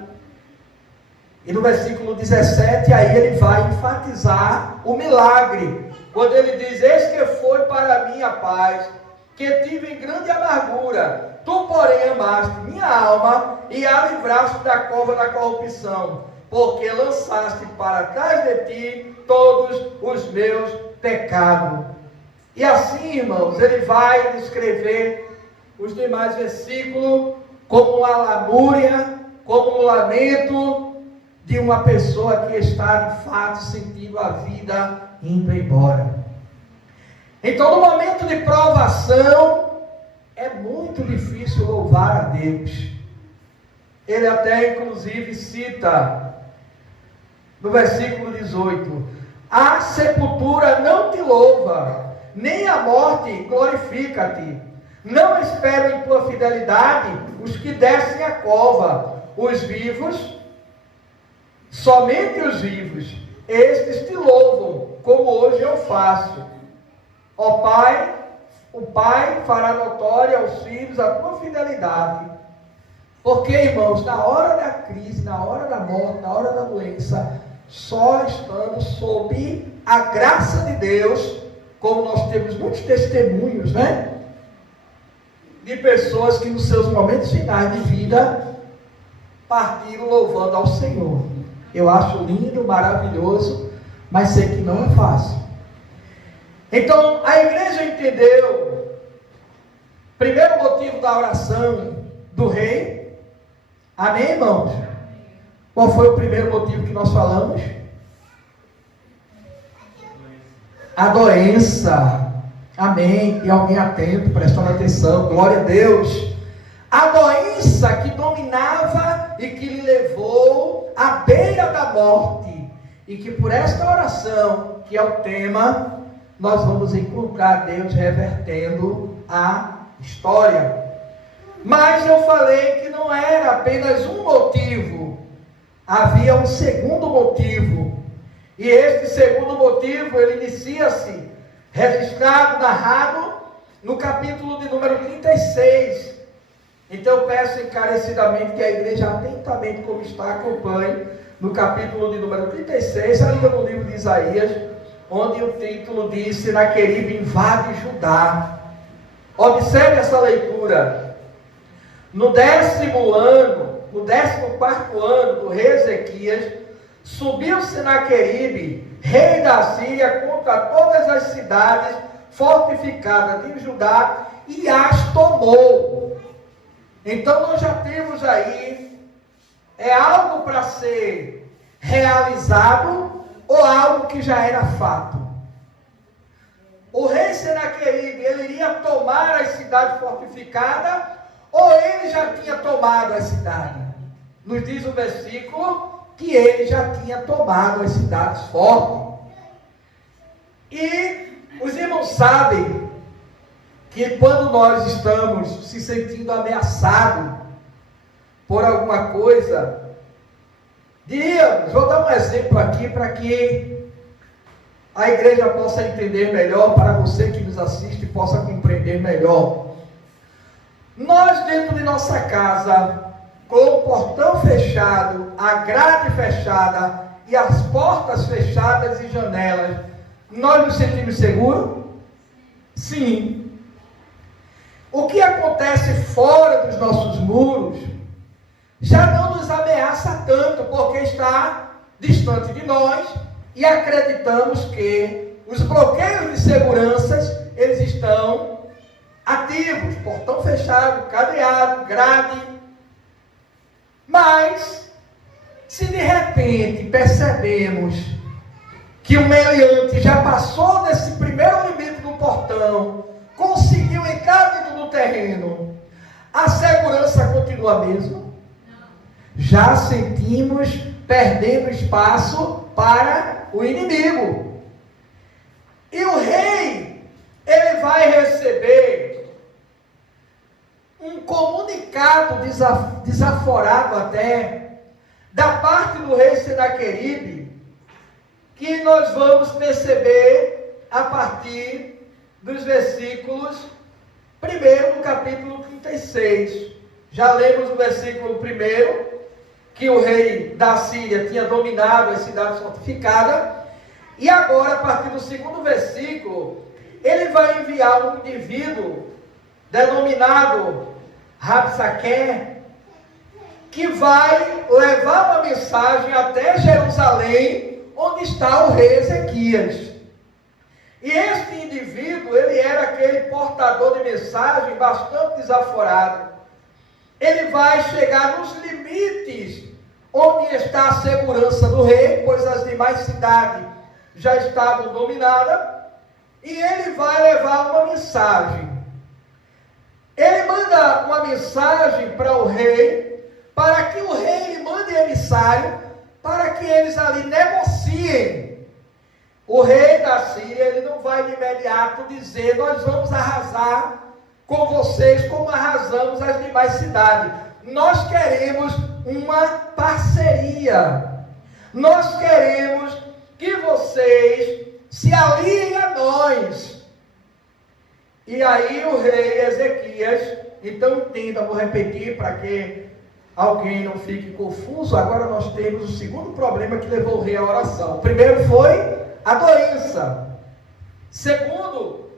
E no versículo 17, aí ele vai enfatizar o milagre. Quando ele diz, eis que foi para mim a paz, que tive em grande amargura. Tu, porém, amaste minha alma e a livraste da cova da corrupção, porque lançaste para trás de ti todos os meus pecados. E assim, irmãos, ele vai descrever os demais versículos como uma lamúria, como um lamento de uma pessoa que está, de fato, sentindo a vida indo embora. Então, no momento de provação, é muito difícil louvar a Deus. Ele até, inclusive, cita no versículo 18, a sepultura não te louva, nem a morte glorifica-te. Não espero em tua fidelidade os que descem a cova, os vivos, somente os vivos, estes te louvam, como hoje eu faço. Ó Pai, o Pai fará notória aos filhos a tua fidelidade. Porque, irmãos, na hora da crise, na hora da morte, na hora da doença, só estamos sob a graça de Deus, como nós temos muitos testemunhos, né? De pessoas que nos seus momentos finais de vida partiram louvando ao Senhor. Eu acho lindo, maravilhoso, mas sei que não é fácil. Então, a igreja entendeu, primeiro motivo da oração do rei. Amém, irmãos? Qual foi o primeiro motivo que nós falamos? A doença. Amém. Tem alguém atento, prestando atenção. Glória a Deus. A doença que dominava e que lhe levou à beira da morte. E que por esta oração, que é o tema, nós vamos encontrar Deus revertendo a história. Mas eu falei que não era apenas um motivo. Havia um segundo motivo. E este segundo motivo, ele inicia-se, registrado, narrado, no capítulo de número 36. Então eu peço encarecidamente que a igreja atentamente, como está, acompanhe no capítulo de número 36, ainda no livro de Isaías, onde o título diz, Senaqueribe invade Judá. Observe essa leitura. No 10º ano, no 14º ano do rei Ezequias, Subiu Senaqueribe, rei da Síria, contra todas as cidades fortificadas de Judá e as tomou. Então nós já temos aí, é algo para ser realizado ou algo que já era fato? O rei Senaqueribe, ele iria tomar as cidades fortificadas ou ele já tinha tomado as cidades? Nos diz o versículo que ele já tinha tomado as cidades fortes. E os irmãos sabem que quando nós estamos se sentindo ameaçados por alguma coisa, diríamos, vou dar um exemplo aqui para que a igreja possa entender melhor, para você que nos assiste possa compreender melhor. Nós dentro de nossa casa, com o portão fechado, a grade fechada e as portas fechadas e janelas, nós nos sentimos seguros? Sim. O que acontece fora dos nossos muros já não nos ameaça tanto, porque está distante de nós e acreditamos que os bloqueios de segurança, eles estão ativos, portão fechado, cadeado, grade. Mas, se de repente percebemos que o meliante já passou desse primeiro limite do portão, conseguiu entrar dentro do terreno, a segurança continua a mesma? Já sentimos perdendo espaço para o inimigo. E o rei, ele vai receber um comunicado desaforado até, da parte do rei Senaqueribe, que nós vamos perceber a partir dos versículos 1 do capítulo 36. Já lemos o versículo 1, que o rei da Síria tinha dominado as cidades fortificadas, e agora, a partir do 2º versículo, ele vai enviar um indivíduo denominado Rabsaque, que vai levar uma mensagem até Jerusalém, onde está o rei Ezequias. E este indivíduo, ele era aquele portador de mensagem bastante desaforado. Ele vai chegar nos limites onde está a segurança do rei, pois as demais cidades já estavam dominadas, e ele vai levar uma mensagem. Ele manda uma mensagem para o rei, para que o rei mande emissário, para que eles ali negociem. O rei da Síria, ele não vai de imediato dizer, nós vamos arrasar com vocês como arrasamos as demais cidades. Nós queremos uma parceria. Nós queremos que vocês se aliem a nós. E aí o rei Ezequias, então entenda, vou repetir para que alguém não fique confuso. Agora nós temos o segundo problema que levou o rei à oração. O primeiro foi a doença. Segundo,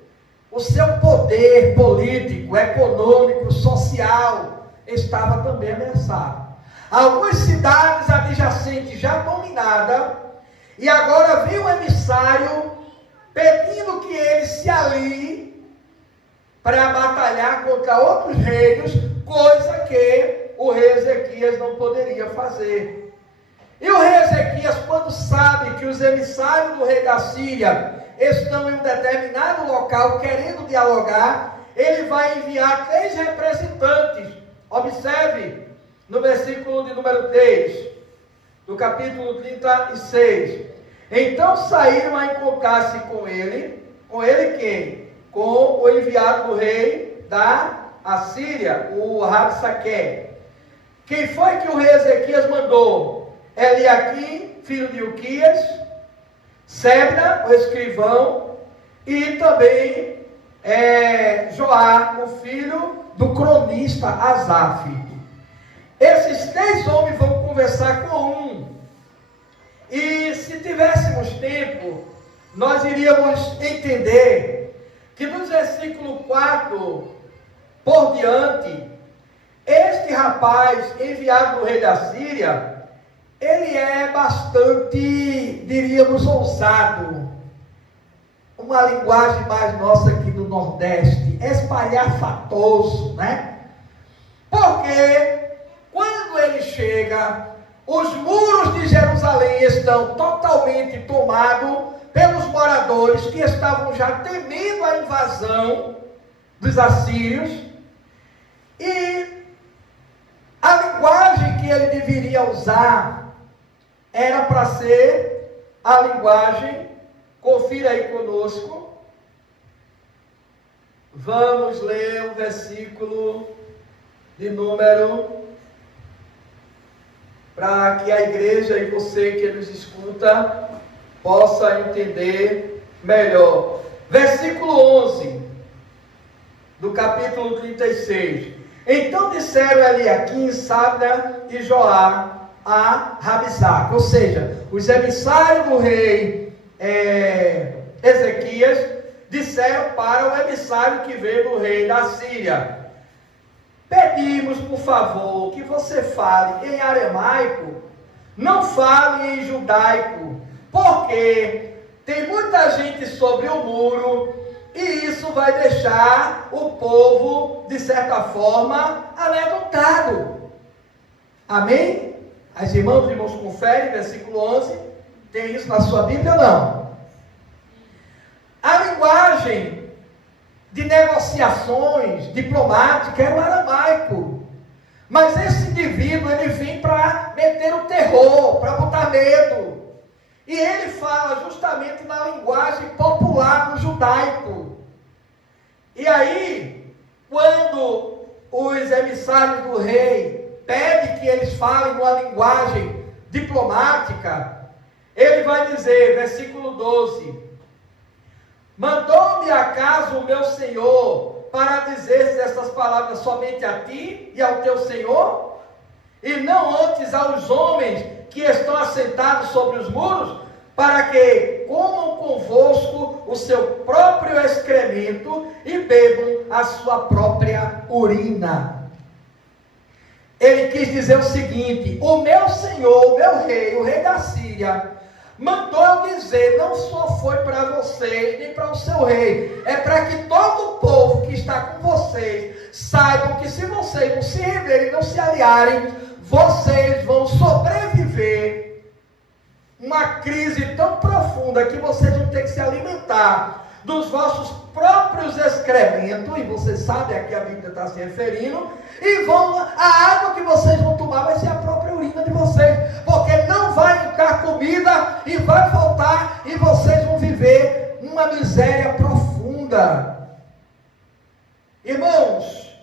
o seu poder político, econômico, social estava também ameaçado. Algumas cidades adjacentes já dominadas, e agora vem um emissário pedindo que ele se alie para batalhar contra outros reinos, coisa que o rei Ezequias não poderia fazer. E o rei Ezequias, quando sabe que os emissários do rei da Síria estão em um determinado local querendo dialogar, ele vai enviar 3 representantes. Observe no versículo de número 3, do capítulo 36. Então saíram a encontrar-se com ele quem? Com o enviado do rei da Assíria, o Rabsaque. Quem foi que o rei Ezequias mandou? Eliaquim, filho de Uquias, Sebna, o escrivão, e também Joá, o filho do cronista Asaf. Esses 3 homens vão conversar com um. E se tivéssemos tempo, nós iríamos entender que no versículo 4 por diante, este rapaz enviado do rei da Síria, ele é bastante, diríamos, ousado. Uma linguagem mais nossa aqui do Nordeste, espalhafatoso, né? Porque quando ele chega, os muros de Jerusalém estão totalmente tomados pelos moradores que estavam já temendo a invasão dos assírios, e a linguagem que ele deveria usar era para ser a linguagem, confira aí conosco, vamos ler o versículo de número, para que a igreja e você que nos escuta possa entender melhor. Versículo 11 do capítulo 36. Então disseram Eliaquim, Sabna e Joá a Rabsaque, ou seja, os emissários do rei Ezequias disseram para o emissário que veio do rei da Síria: pedimos, por favor, que você fale em aramaico, não fale em judaico, porque tem muita gente sobre o muro, e isso vai deixar o povo, de certa forma, amedrontado. Amém? As irmãs e irmãos conferem, versículo 11, tem isso na sua Bíblia ou não? A linguagem de negociações diplomáticas era o aramaico, mas esse indivíduo, ele vem para meter o terror, para botar medo, e ele fala justamente na linguagem popular do judaico. E aí, quando os emissários do rei pedem que eles falem uma linguagem diplomática, ele vai dizer, versículo 12: mandou-me acaso o meu Senhor para dizer essas palavras somente a ti e ao teu Senhor, e não antes aos homens que estão assentados sobre os muros, para que comam convosco o seu próprio excremento e bebam a sua própria urina. Ele quis dizer o seguinte: o meu Senhor, o meu rei, o rei da Síria, mandou eu dizer, não só foi para vocês, nem para o seu rei, é para que todo o povo que está com vocês saibam que se vocês não se renderem, não se aliarem, vocês vão sobreviver uma crise tão profunda que vocês vão ter que se alimentar dos vossos próprios excrementos, e você sabe a que a Bíblia está se referindo, e a água que vocês vão tomar vai ser a própria urina de vocês, porque não vai entrar comida e vai faltar, e vocês vão viver uma miséria profunda. Irmãos,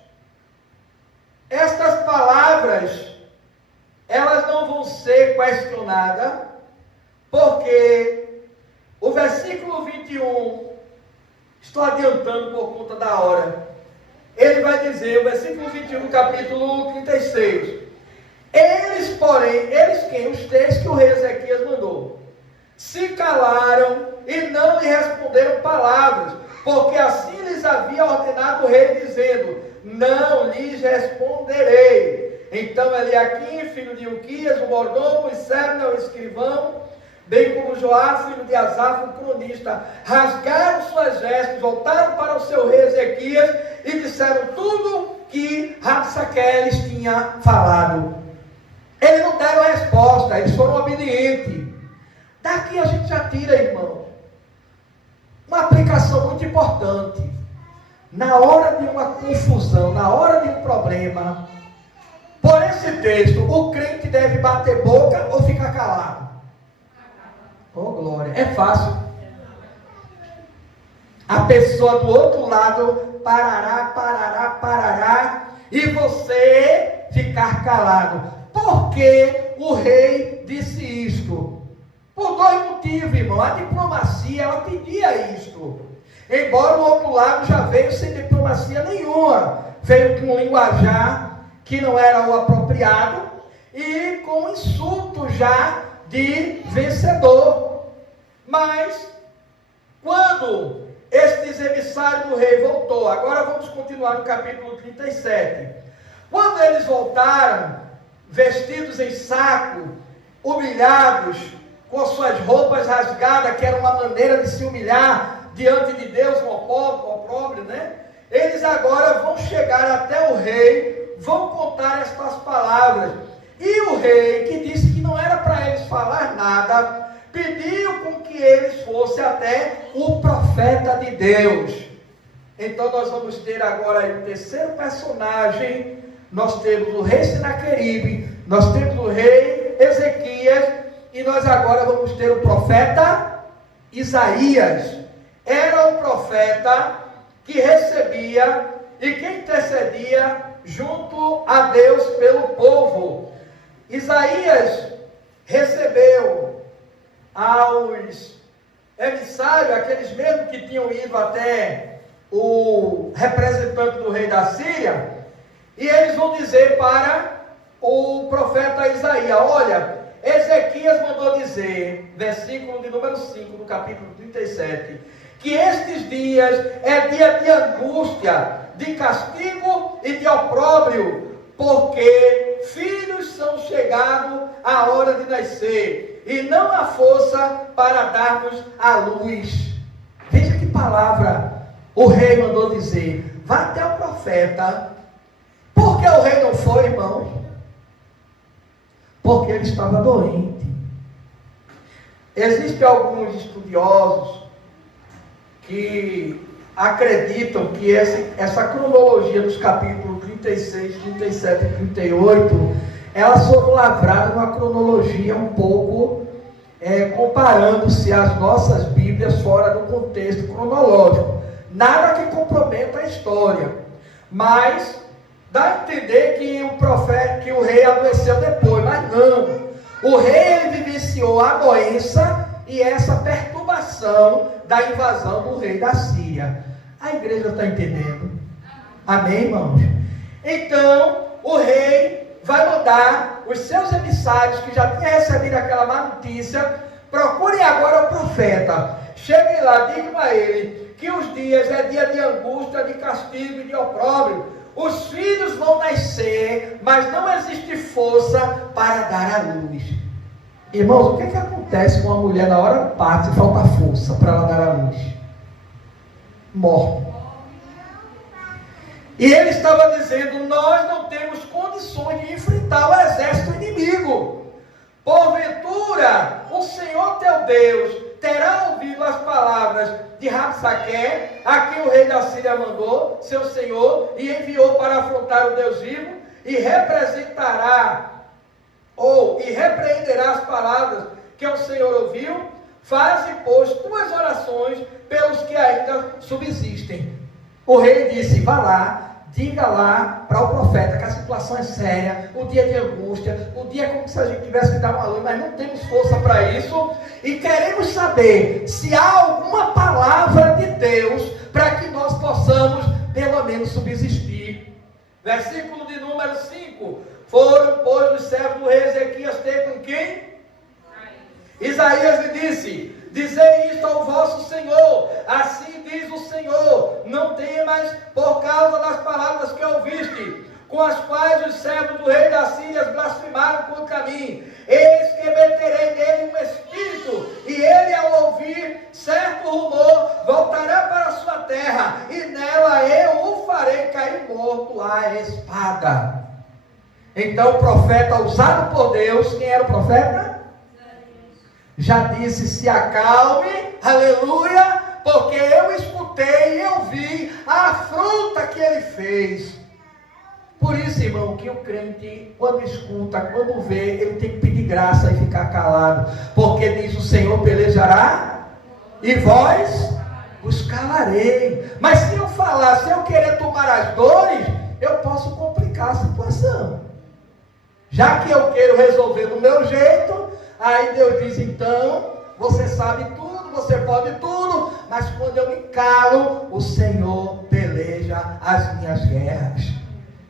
estas palavras, elas não vão ser questionadas, porque o versículo 21, estou adiantando por conta da hora, ele vai dizer, o versículo 21 do capítulo 36, eles, porém, eles quem? Os três que o rei Ezequias mandou, se calaram e não lhe responderam palavras, porque assim lhes havia ordenado o rei, dizendo, não lhes responderei. Então Eliaquim, filho de Ilquias, o mordomo, e Sebna, o escrivão, bem como Joá, filho de Asaf, o cronista, rasgaram suas vestes, voltaram para o seu rei Ezequias e disseram tudo que Rabsaque lhes tinha falado. Eles não deram resposta, eles foram obedientes. Daqui a gente já tira, irmão, uma aplicação muito importante. Na hora de uma confusão, na hora de um problema, por esse texto, o crente deve bater boca ou ficar calado? Oh, glória, é fácil. A pessoa do outro lado parará, e você ficar calado. Por que o rei disse isto? Por dois motivos, irmão. A diplomacia, ela pedia isto. Embora o outro lado já veio sem diplomacia nenhuma. Veio com um linguajar que não era o apropriado e com insulto já de vencedor. Mas, quando estes emissários do rei voltou, agora vamos continuar no capítulo 37. Quando eles voltaram, vestidos em saco, humilhados, com suas roupas rasgadas, que era uma maneira de se humilhar diante de Deus, um opróbrio, né? Eles agora vão chegar até o rei, vão contar estas palavras. E o rei, que disse que não era para eles falar nada, pediu com que eles fossem até o profeta de Deus. Então nós vamos ter agora o terceiro personagem. Nós temos o rei Senaqueribe, nós temos o rei Ezequias, e nós agora vamos ter o profeta Isaías. Era o profeta que recebia e que intercedia junto a Deus pelo povo. Isaías recebeu aos emissários, aqueles mesmos que tinham ido até o representante do rei da Síria, e eles vão dizer para o profeta Isaías: olha, Ezequias mandou dizer, versículo de número 5 do capítulo 37, que estes dias é dia de angústia, de castigo e de opróbrio, porque filhos são chegados à hora de nascer, e não há força para dar-nos a luz. Veja que palavra o rei mandou dizer: vá até o profeta. Por que o rei não foi, irmão? Porque ele estava doente. Existem alguns estudiosos que acreditam que essa cronologia dos capítulos 36, 37 e 38, elas foram lavradas numa cronologia um pouco comparando-se às nossas Bíblias fora do contexto cronológico. Nada que comprometa a história, mas dá a entender que o rei adoeceu depois, mas não. O rei ele vivenciou a doença e essa perturbação da invasão do rei da Síria. A igreja está entendendo? Amém, irmãos? Então, o rei vai mandar os seus emissários, que já tinham recebido aquela má notícia: procurem agora o profeta. Cheguem lá, digam a ele que os dias é dia de angústia, de castigo e de opróbrio. Os filhos vão nascer, mas não existe força para dar à luz. Irmãos, o que acontece com uma mulher na hora do parto se falta força para ela dar à luz? Morre. E ele estava dizendo: nós não temos condições de enfrentar o exército inimigo. Porventura, o Senhor teu Deus terá ouvido as palavras de Rabsaque, a quem o rei da Síria mandou, seu senhor, e enviou para afrontar o Deus vivo, e repreenderá as palavras que o Senhor ouviu. Faze, pois, tuas orações pelos que ainda subsistem. O rei disse: vá lá, diga lá para o profeta que a situação é séria, o dia de angústia, o dia como se a gente tivesse que dar uma luz, mas não temos força para isso, e queremos saber se há alguma palavra de Deus para que nós possamos pelo menos subsistir. Versículo de número 5: foram, pois, os servos do rei Ezequias ter com quem? Isaías lhe disse: dizei isto ao vosso Senhor, assim diz o Senhor, não temas por causa das palavras que ouviste, com as quais os servos do rei da Síria blasfemaram contra mim. Eis que meterei nele um espírito, e ele, ao ouvir certo rumor, voltará para a sua terra, e nela eu o farei cair morto à espada. Então o profeta usado por Deus, quem era o profeta? Já disse: se acalme, aleluia, porque eu escutei e eu vi a afronta que ele fez. Por isso, irmão, que o crente, quando escuta, quando vê, ele tem que pedir graça e ficar calado, porque diz: o Senhor pelejará e vós os calarei. Mas se eu falar, se eu querer tomar as dores, eu posso complicar a situação. Já que eu quero resolver do meu jeito, aí Deus diz: então, você sabe tudo, você pode tudo, mas quando eu me calo, o Senhor peleja as minhas guerras.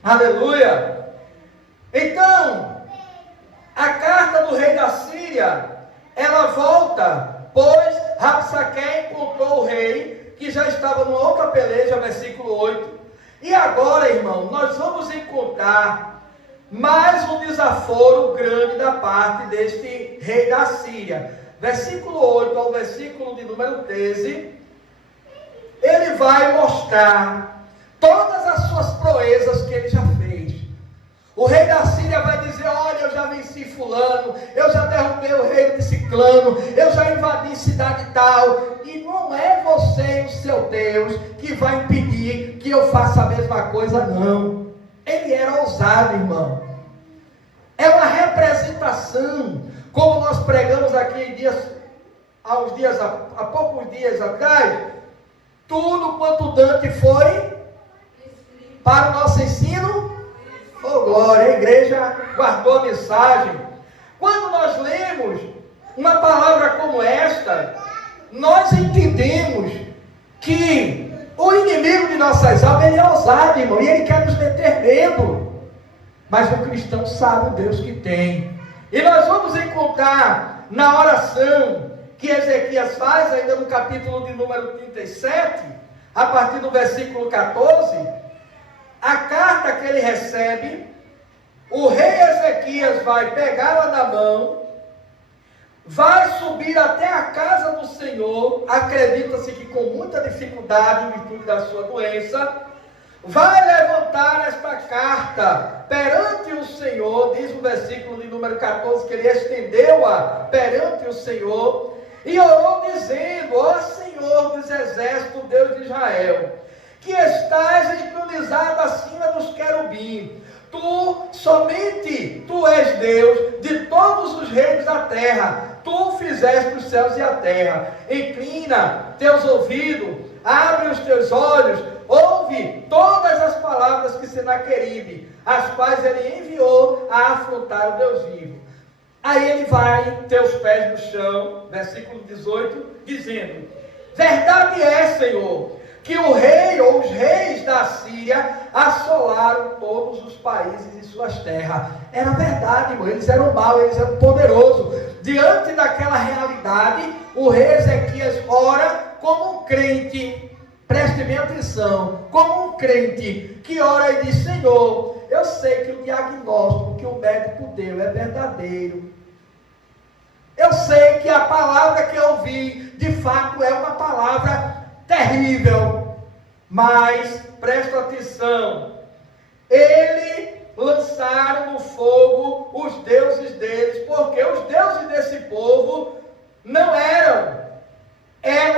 Aleluia! Então, a carta do rei da Síria, ela volta, pois Rabsaque encontrou o rei, que já estava numa outra peleja, versículo 8. E agora, irmão, nós vamos encontrar mais um desaforo grande da parte deste rei da Síria. Versículo 8 ao versículo de número 13, ele vai mostrar todas as suas proezas que ele já fez. O rei da Síria vai dizer: olha, eu já venci fulano, eu já derrubei o reino de ciclano, eu já invadi cidade tal. E não é você e o seu Deus que vai impedir que eu faça a mesma coisa, não. Ele era ousado, irmão. É uma representação, como nós pregamos aqui há poucos dias atrás. Tudo quanto Dante foi para o nosso ensino. Oh, glória, a igreja guardou a mensagem. Quando nós lemos uma palavra como esta, nós entendemos que o inimigo de nossas almas, ele é ousado, irmão, e ele quer nos meter medo. Mas o cristão sabe o Deus que tem. E nós vamos encontrar na oração que Ezequias faz, ainda no capítulo de número 37, a partir do versículo 14, a carta que ele recebe. O rei Ezequias vai pegá-la na mão, vai subir até a casa do Senhor, acredita-se que com muita dificuldade, em virtude da sua doença, vai levantar esta carta perante o Senhor, diz o versículo de número 14, que ele estendeu-a perante o Senhor, e orou dizendo: ó Senhor dos exércitos, Deus de Israel, que estás entronizado acima dos querubins, somente tu és Deus de todos os reinos da terra, tu fizeste os céus e a terra. Inclina teus ouvidos, abre os teus olhos, ouve todas as palavras que Senaqueribe, as quais ele enviou a afrontar o Deus vivo. Aí ele vai ter os pés no chão, versículo 18, dizendo: verdade é, Senhor, que o rei ou os reis da Síria assolaram todos os países e suas terras. Era verdade, irmão, eles eram maus, eles eram poderosos. Diante daquela realidade, o rei Ezequias ora como um crente, preste bem atenção, como um crente que ora e diz: Senhor, eu sei que o diagnóstico que o médico deu é verdadeiro. Eu sei que a palavra que eu ouvi, de fato, é uma palavra terrível. Mas, presta atenção, eles lançaram no fogo os deuses deles, porque os deuses desse povo não eram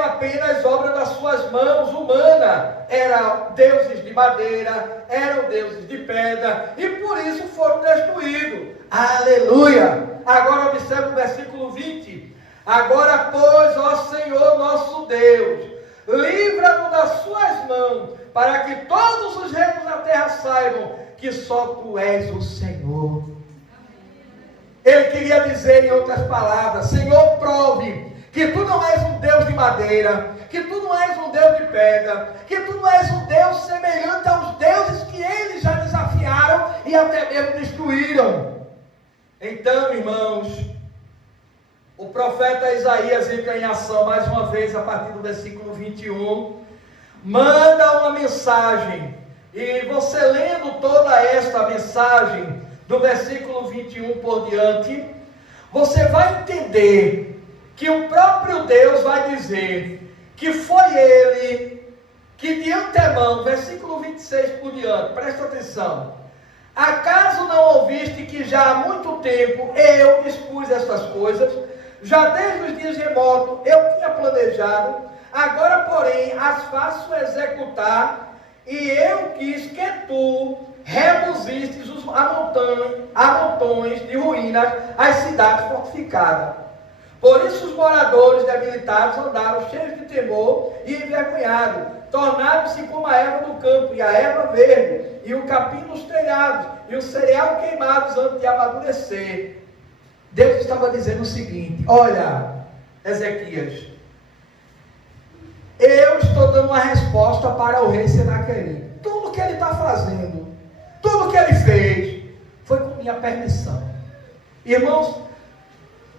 apenas obra das suas mãos humanas, eram deuses de madeira, eram deuses de pedra, e por isso foram destruídos. Aleluia! Agora observe o versículo 20. Agora, pois, ó Senhor nosso Deus, livra-nos das suas mãos, para que todos os reinos da terra saibam que só tu és o Senhor. Ele queria dizer, em outras palavras: Senhor, prove que tu não és um Deus de madeira, que tu não és um Deus de pedra, que tu não és um Deus semelhante aos deuses que eles já desafiaram e até mesmo destruíram. Então, irmãos, o profeta Isaías entra em ação mais uma vez a partir do versículo 21, manda uma mensagem, e você lendo toda esta mensagem, do versículo 21 por diante, você vai entender que o próprio Deus vai dizer que foi Ele que de antemão, versículo 26 por diante, presta atenção: acaso não ouviste que já há muito tempo eu dispus estas coisas? Já desde os dias remotos eu tinha planejado, agora porém as faço executar, e eu quis que tu reduzistes a montões de ruínas as cidades fortificadas. Por isso os moradores debilitados andaram cheios de temor e envergonhados, tornaram-se como a erva do campo, e a erva verde, e o capim nos telhados, e o cereal queimados antes de amadurecer. Deus estava dizendo o seguinte: olha, Ezequias, eu estou dando uma resposta para o rei Senaqueribe. Tudo que ele está fazendo, tudo que ele fez, foi com minha permissão. Irmãos,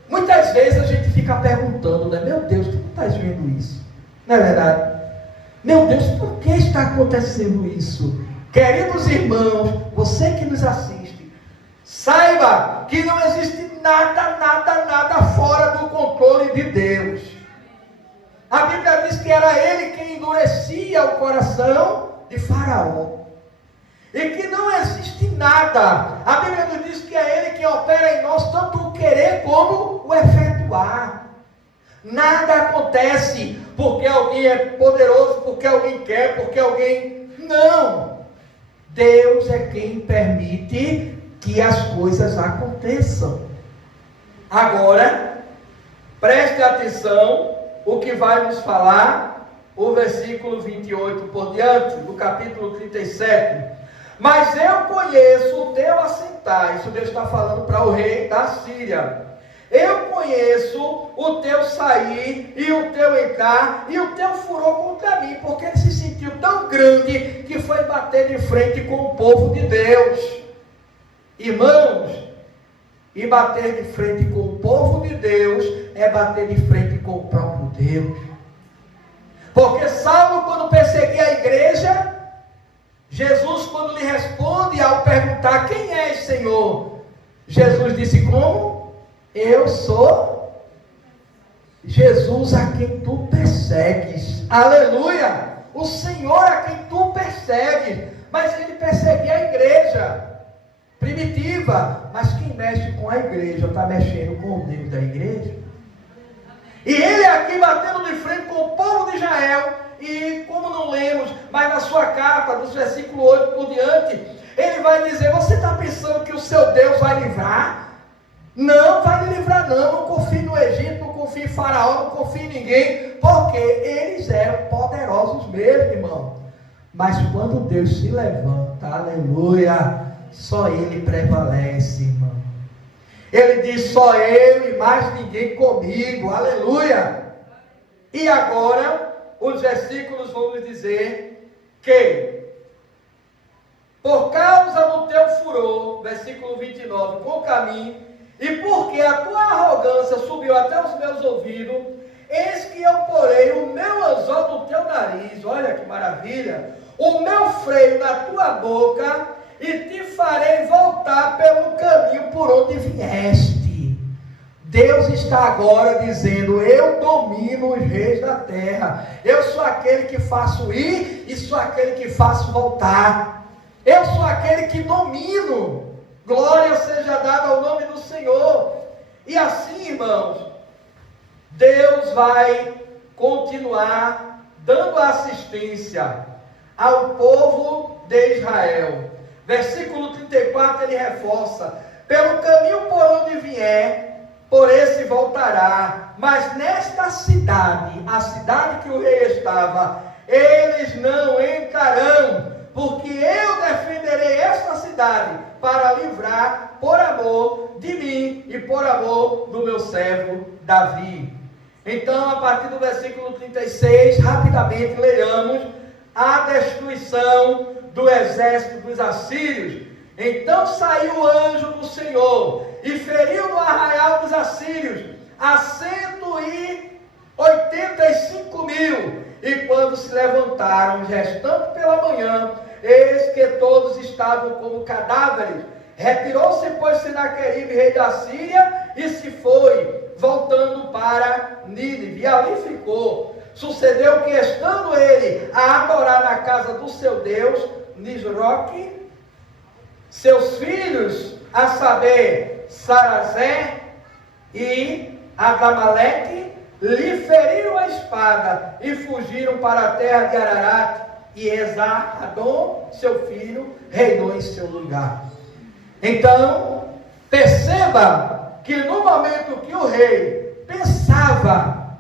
muitas vezes a gente fica perguntando, né? Meu Deus, tu não estás vendo isso? Não é verdade? Meu Deus, por que está acontecendo isso? Queridos irmãos, você que nos assiste, Saiba que não existe nada fora do controle de Deus. A Bíblia diz que era ele quem endurecia o coração de Faraó. E que não existe nada. A Bíblia nos diz que é ele quem opera em nós tanto o querer como o efetuar. Nada acontece porque alguém é poderoso, porque alguém quer, porque alguém... Não. Deus é quem permite que as coisas aconteçam. Agora, preste atenção o que vai nos falar o versículo 28 por diante, do capítulo 37. Mas eu conheço o teu assentar. Isso Deus está falando para o rei da Síria. Eu conheço o teu sair e o teu entrar e o teu furor contra mim, porque ele se sentiu tão grande que foi bater de frente com o povo de Deus. Irmãos, e bater de frente com o povo de Deus é bater de frente com o próprio Deus. Porque Saulo, quando perseguia a igreja, Jesus, quando lhe responde ao perguntar: quem és, Senhor? Jesus disse como? Eu sou Jesus a quem tu persegues. Aleluia! O Senhor a quem tu persegues. Mas ele perseguia a igreja primitiva. Mas quem mexe com a igreja está mexendo com o Deus da igreja. E ele aqui batendo de frente com o povo de Israel. E como não lemos, mas na sua carta, dos versículos 8 por diante, ele vai dizer: você está pensando que o seu Deus vai livrar? Não vai lhe livrar não. Não confie no Egito, não confie em Faraó, não confie em ninguém, porque eles eram poderosos mesmo, irmão. Mas quando Deus se levanta, aleluia, só ele prevalece, irmão. Ele diz: só eu e mais ninguém comigo, aleluia. E agora os versículos vão nos dizer que, por causa do teu furor, versículo 29, contra mim, e porque a tua arrogância subiu até os meus ouvidos, eis que eu porei o meu anzol no teu nariz, olha que maravilha, o meu freio na tua boca, e te farei voltar pelo caminho por onde vieste. Deus está agora dizendo: eu domino os reis da terra. Eu sou aquele que faço ir e sou aquele que faço voltar. Eu sou aquele que domino. Glória seja dada ao nome do Senhor. E assim, irmãos, Deus vai continuar dando assistência ao povo de Israel. Versículo 34 ele reforça: pelo caminho por onde vier, por esse voltará, mas nesta cidade, a cidade que o rei estava, eles não entrarão, porque eu defenderei esta cidade para livrar por amor de mim e por amor do meu servo Davi. Então, a partir do versículo 36, rapidamente leiamos a destruição do exército dos assírios. Então saiu o anjo do Senhor e feriu no arraial dos assírios a 185.000. E quando se levantaram os restantes pela manhã, eis que todos estavam como cadáveres. Retirou-se, pois, Senaqueribe, rei da Síria, e se foi, voltando para Nínive, e ali ficou. Sucedeu que, estando ele a adorar na casa do seu Deus, Nisroque, seus filhos, a saber, Sarazé e Adamaleque, lhe feriram a espada e fugiram para a terra de Ararat, e Esar-Adom, seu filho, reinou em seu lugar. Então, perceba que no momento que o rei pensava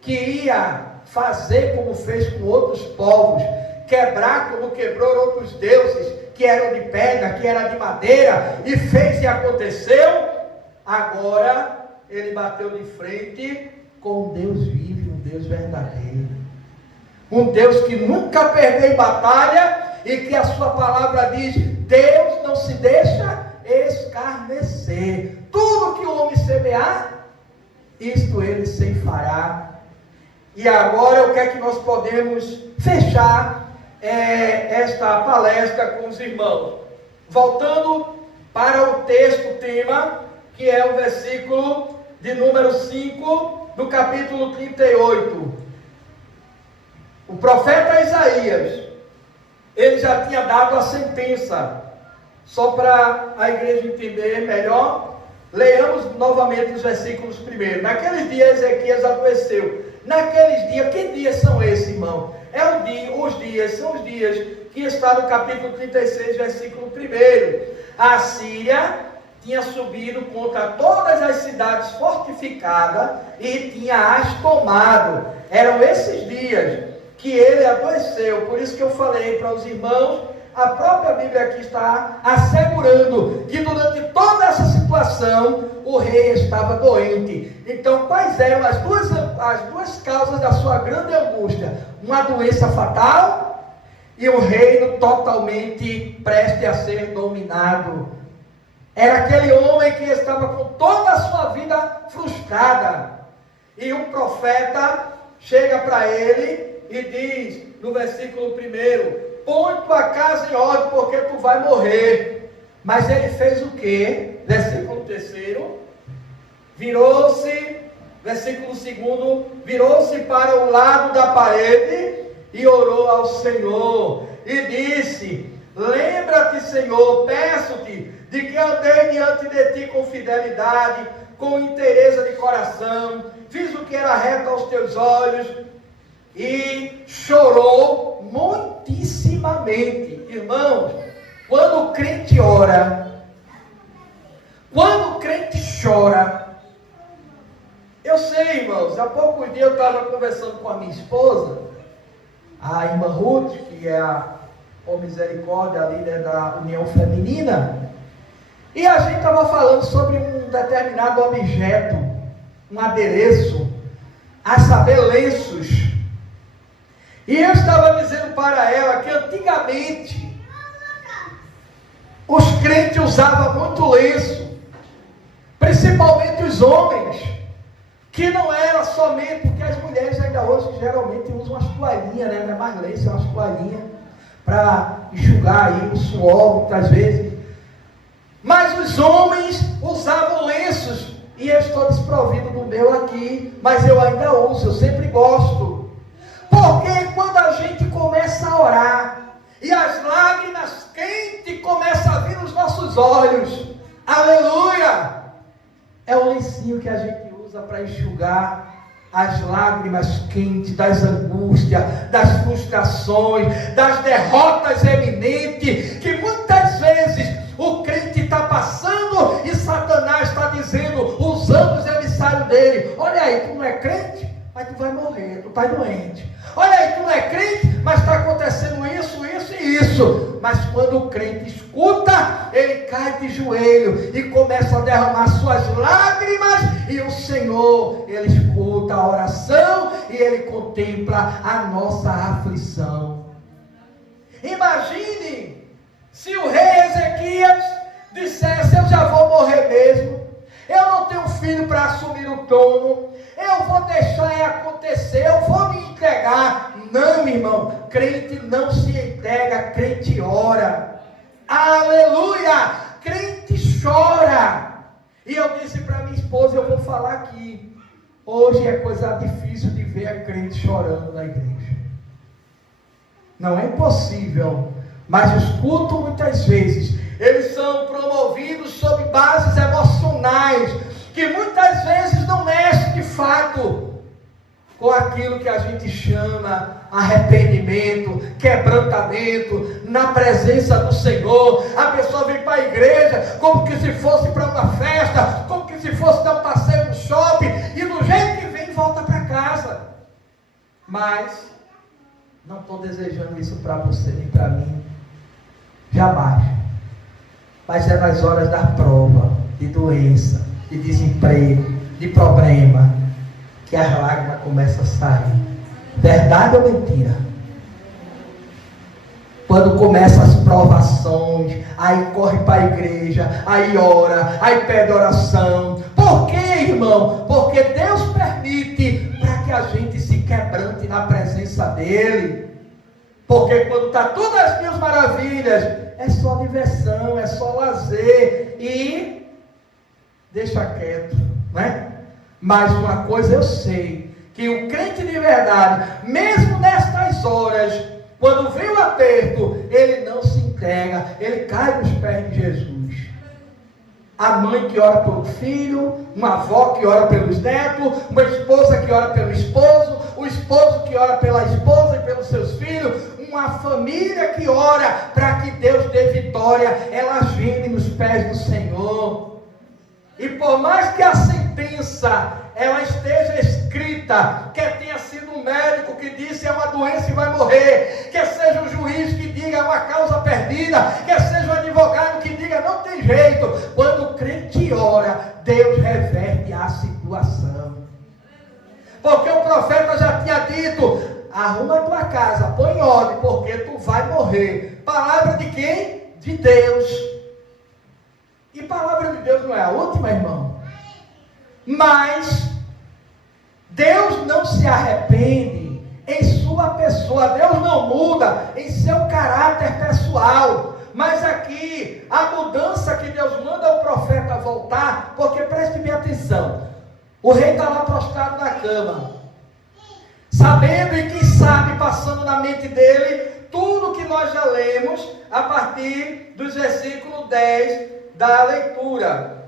que ia fazer como fez com outros povos, quebrar como quebrou outros deuses, que eram de pedra, que era de madeira, e fez e aconteceu, agora ele bateu de frente com um Deus vivo, um Deus verdadeiro, um Deus que nunca perdeu em batalha, e que a sua palavra diz: Deus não se deixa escarnecer. Tudo que o homem semear, isto ele ceifará. E agora o que é que nós podemos fechar esta palestra com os irmãos? Voltando para o texto tema, que é o versículo de número 5 do capítulo 38. O profeta Isaías, ele já tinha dado a sentença. Só para a igreja entender melhor, leiamos novamente os versículos primeiro. Naqueles dias Ezequias adoeceu. Naqueles dias, que dias são esses, irmão? São os dias que está no capítulo 36, versículo 1. A Síria tinha subido contra todas as cidades fortificadas e tinha as tomado. Eram esses dias que ele adoeceu. Por isso que eu falei para os irmãos, a própria Bíblia aqui está assegurando que durante toda essa situação o rei estava doente. Então, quais eram as duas causas da sua grande angústia? Uma doença fatal e um reino totalmente prestes a ser dominado. Era aquele homem que estava com toda a sua vida frustrada. E o profeta chega para ele e diz, no versículo 1, põe tua casa em ordem, porque tu vai morrer. Mas ele fez o quê? Versículo 3, virou-se, versículo 2, virou-se para o lado da parede e orou ao Senhor, e disse, lembra-te, Senhor, peço-te, de que andei diante de ti com fidelidade, com inteireza de coração, fiz o que era reto aos teus olhos, e chorou muitissimamente. Irmãos, quando o crente ora, quando o crente chora, eu sei, irmãos, há poucos dias eu estava conversando com a minha esposa, a irmã Ruth, que é a Misericórdia, a líder da União Feminina, e a gente estava falando sobre um determinado objeto, um adereço, a saber, lenços. E eu estava dizendo para ela que antigamente os crentes usavam muito lenço, principalmente os homens, que não era somente, porque as mulheres ainda hoje geralmente usam umas toalhinhas, né? Não é mais lenço, é umas toalhinhas para enxugar aí o suor, muitas vezes. Mas os homens usavam lenços, e eu estou desprovido do meu aqui, mas eu ainda uso, eu sempre gosto. Porque quando a gente começa a orar, e as lágrimas quentes começam a vir nos nossos olhos, aleluia, é o lencinho que a gente usa para enxugar as lágrimas quentes, das angústias, das frustrações, das derrotas eminentes, que muitas vezes o crente está passando e Satanás está dizendo, usando os emissários dele, olha aí, tu não é crente, mas tu vai morrer, tu está doente. Olha aí, tu não é crente, mas está acontecendo isso, isso e isso. Mas quando o crente escuta, ele cai de joelho e começa a derramar suas lágrimas, e o Senhor, ele escuta a oração e ele contempla a nossa aflição. Imagine se o rei Ezequias dissesse, eu já vou morrer mesmo, eu não tenho filho para assumir o trono, eu vou deixar acontecer, eu vou me entregar. Não, irmão, crente não se entrega, crente ora. Aleluia! Crente chora. E eu disse para minha esposa, eu vou falar aqui, hoje é coisa difícil de ver a crente chorando na igreja. Não é impossível, mas os cultos muitas vezes, eles são promovidos sob bases emocionais, que muitas vezes não mexe de fato com aquilo que a gente chama arrependimento, quebrantamento, na presença do Senhor. A pessoa vem para a igreja como que se fosse para uma festa, como que se fosse dar um passeio no shopping, e do jeito que vem, volta para casa. Mas não estou desejando isso para você nem para mim, jamais. Mas é nas horas da prova, de doença, de desemprego, de problema, que as lágrimas começam a sair. Verdade ou mentira? Quando começam as provações, aí corre para a igreja, aí ora, aí pede oração. Por quê, irmão? Porque Deus permite para que a gente se quebrante na presença dEle. Porque quando está tudo às mil maravilhas, é só diversão, é só lazer e deixa quieto, né? Mas uma coisa eu sei, que o crente de verdade, mesmo nestas horas, quando vem o aperto, ele não se entrega, ele cai nos pés de Jesus. A mãe que ora pelo filho, uma avó que ora pelos netos, uma esposa que ora pelo esposo, o esposo que ora pela esposa e pelos seus filhos, uma família que ora para que Deus dê vitória, elas vivem nos pés do Senhor. E por mais que a sentença ela esteja escrita, quer tenha sido um médico que disse é uma doença e vai morrer, quer seja um juiz que diga é uma causa perdida, quer seja um advogado que diga não tem jeito, quando o crente ora, Deus reverte a situação. Porque o profeta já tinha dito, arruma a tua casa, põe em ordem, porque tu vai morrer. Palavra de quem? De Deus. E palavra de Deus não é a última, irmão? Mas Deus não se arrepende em sua pessoa, Deus não muda em seu caráter pessoal. Mas aqui, a mudança que Deus manda o profeta voltar, porque preste bem atenção, o rei está lá prostrado na cama, sabendo e quem sabe passando na mente dele, tudo que nós já lemos, a partir dos versículos 10 da leitura.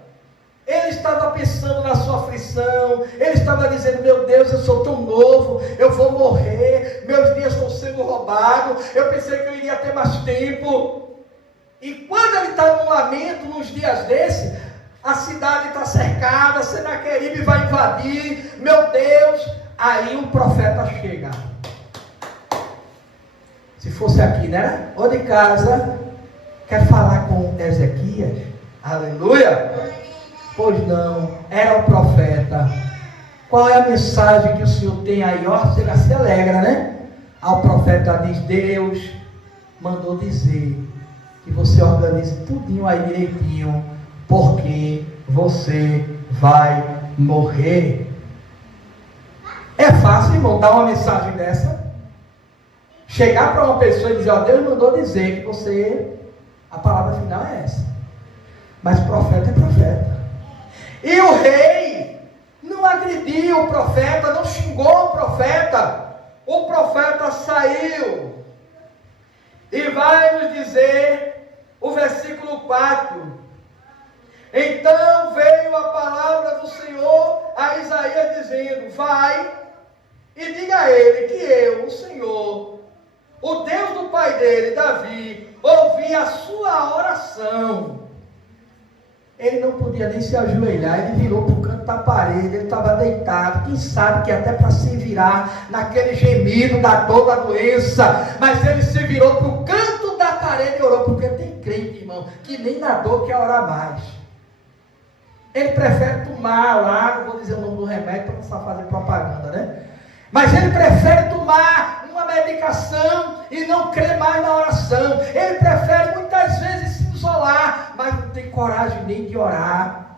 Ele estava pensando na sua aflição, ele estava dizendo, meu Deus, eu sou tão novo, eu vou morrer, meus dias estão sendo roubados, eu pensei que eu iria ter mais tempo. E quando ele está num lamento, nos dias desses, a cidade está cercada, Senaqueribe vai invadir, meu Deus, aí o profeta chega. Se fosse aqui, né? Ou de casa, quer falar com Ezequias? Aleluia! Pois não, era o profeta. Qual é a mensagem que o Senhor tem aí? Ó, você já se alegra, né? Aí o profeta diz, Deus mandou dizer que você organize tudinho aí direitinho, porque você vai morrer. É fácil, irmão, dar uma mensagem dessa? Chegar para uma pessoa e dizer, ó, Deus mandou dizer que você, a palavra final é essa. Mas profeta é profeta. E o rei não agrediu o profeta, não xingou o profeta. O profeta saiu. E vai nos dizer o versículo 4. Então veio a palavra do Senhor a Isaías dizendo, vai e diga a ele que eu, o Senhor, o Deus do pai dele, Davi, ouvi a sua oração. Ele não podia nem se ajoelhar, ele virou para o canto da parede, ele estava deitado, quem sabe que até para se virar naquele gemido da dor da doença, mas ele se virou para o canto da parede e orou, porque tem crente, irmão, que nem na dor quer orar mais. Ele prefere tomar lá, não vou dizer o nome do remédio para não fazer propaganda, né? Mas ele prefere tomar uma medicação e não crer mais na oração. Ele prefere muitas vezes se isolar, mas não tem coragem nem de orar.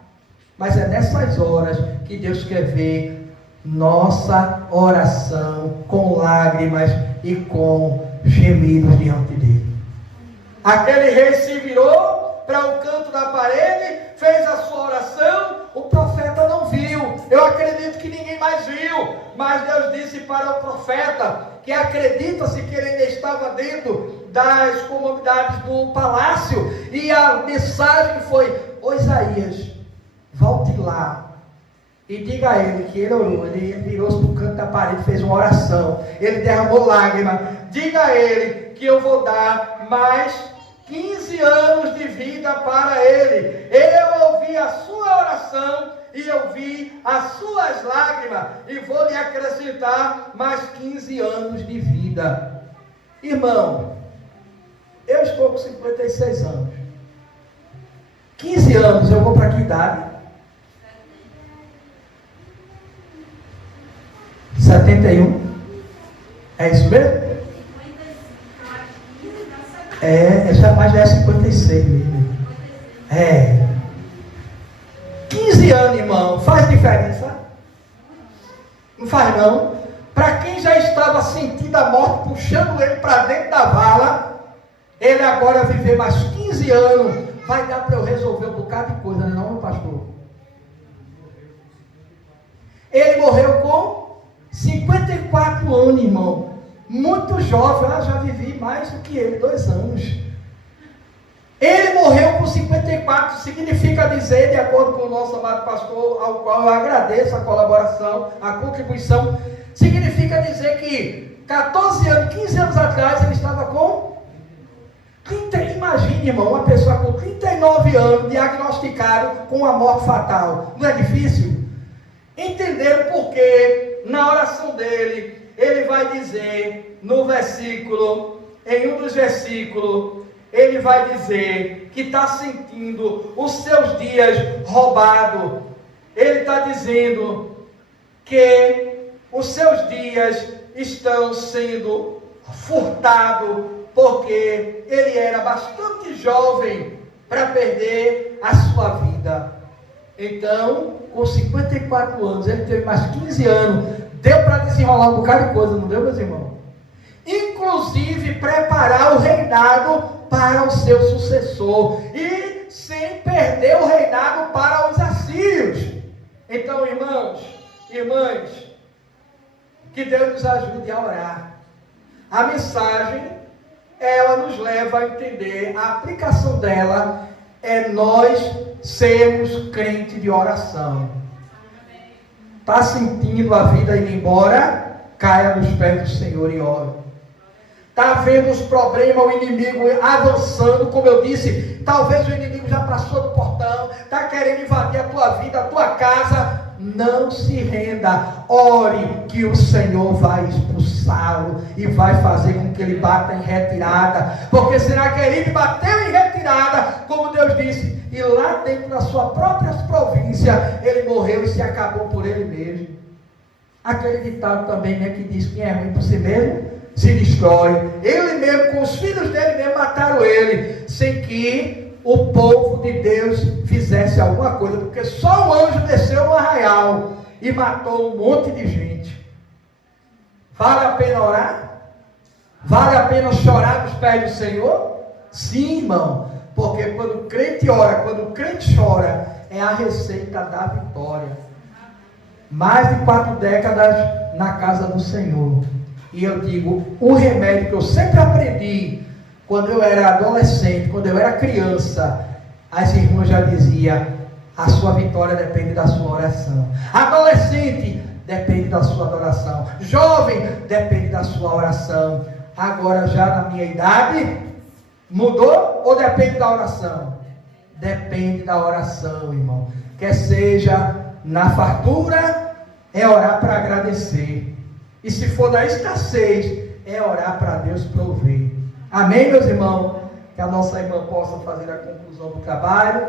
Mas é nessas horas que Deus quer ver nossa oração com lágrimas e com gemidos diante dele. Aquele rei se virou para o canto da parede, fez a sua oração, o profeta não viu. Eu acredito que ninguém mais viu, mas Deus disse para o profeta, que acredita-se que ele ainda estava dentro das comodidades do palácio, e a mensagem foi, ô Isaías, volte lá e diga a ele que ele orou, ele virou-se para o canto da parede, fez uma oração, ele derramou lágrima, diga a ele que eu vou dar mais 15 anos de vida para ele. Eu ouvi a sua oração e eu vi as suas lágrimas e vou lhe acrescentar mais 15 anos de vida. Irmão, eu estou com 56 anos. 15 anos, eu vou para que idade? 71? É isso mesmo? Mas é 56 mesmo. 15 anos, irmão, faz diferença? Não faz não. Para quem já estava sentindo a morte puxando ele para dentro da vala, ele agora viver mais 15 anos, vai dar para eu resolver um bocado de coisa, não é não, meu pastor? Ele morreu com 54 anos, irmão. Muito jovem, eu já vivi mais do que ele, 2 anos. Ele morreu com 54, significa dizer, de acordo com o nosso amado pastor, ao qual eu agradeço a colaboração, a contribuição, significa dizer que 14 anos, 15 anos atrás, ele estava com 30, imagine, irmão, uma pessoa com 39 anos, diagnosticado com a morte fatal. Não é difícil? Entenderam porque, na oração dele, ele vai dizer, no versículo, em um dos versículos, ele vai dizer que está sentindo os seus dias roubados. Ele está dizendo que os seus dias estão sendo furtados, porque ele era bastante jovem para perder a sua vida. Então, com 54 anos, ele teve mais 15 anos, deu para desenrolar um bocado de coisa, não deu, meus irmãos? Inclusive, preparar o reinado para o seu sucessor, e sem perder o reinado para os assírios. Então, irmãos, irmãs, que Deus nos ajude a orar. A mensagem, ela nos leva a entender, a aplicação dela é nós sermos crentes de oração. Está sentindo a vida indo embora? Caia nos pés do Senhor e ore. Está vendo os problemas, o inimigo avançando, como eu disse, talvez o inimigo já passou do portão, está querendo invadir a tua vida, a tua casa. Não se renda, ore que o Senhor vai expulsá-lo e vai fazer com que ele bata em retirada, porque será que ele bateu em retirada, como Deus disse, e lá dentro da sua própria província, ele morreu e se acabou por ele mesmo. Aquele ditado também, né, que diz que quem é ruim por si mesmo se destrói. Ele mesmo, com os filhos dele mesmo, mataram ele, sem que o povo de Deus fizesse alguma coisa, porque só um anjo desceu no arraial e matou um monte de gente. Vale a pena orar? Vale a pena chorar nos pés do Senhor? Sim, irmão, porque quando o crente ora, quando o crente chora, é a receita da vitória. Mais de 4 décadas na casa do Senhor. E eu digo, um remédio que eu sempre aprendi, quando eu era adolescente, quando eu era criança, as irmãs já diziam, a sua vitória depende da sua oração. Adolescente, depende da sua adoração. Jovem, depende da sua oração. Agora já na minha idade, mudou ou depende da oração? Depende da oração, irmão. Quer seja na fartura, é orar para agradecer. E se for da escassez, é orar para Deus prover. Amém, meus irmãos? Que a nossa irmã possa fazer a conclusão do trabalho.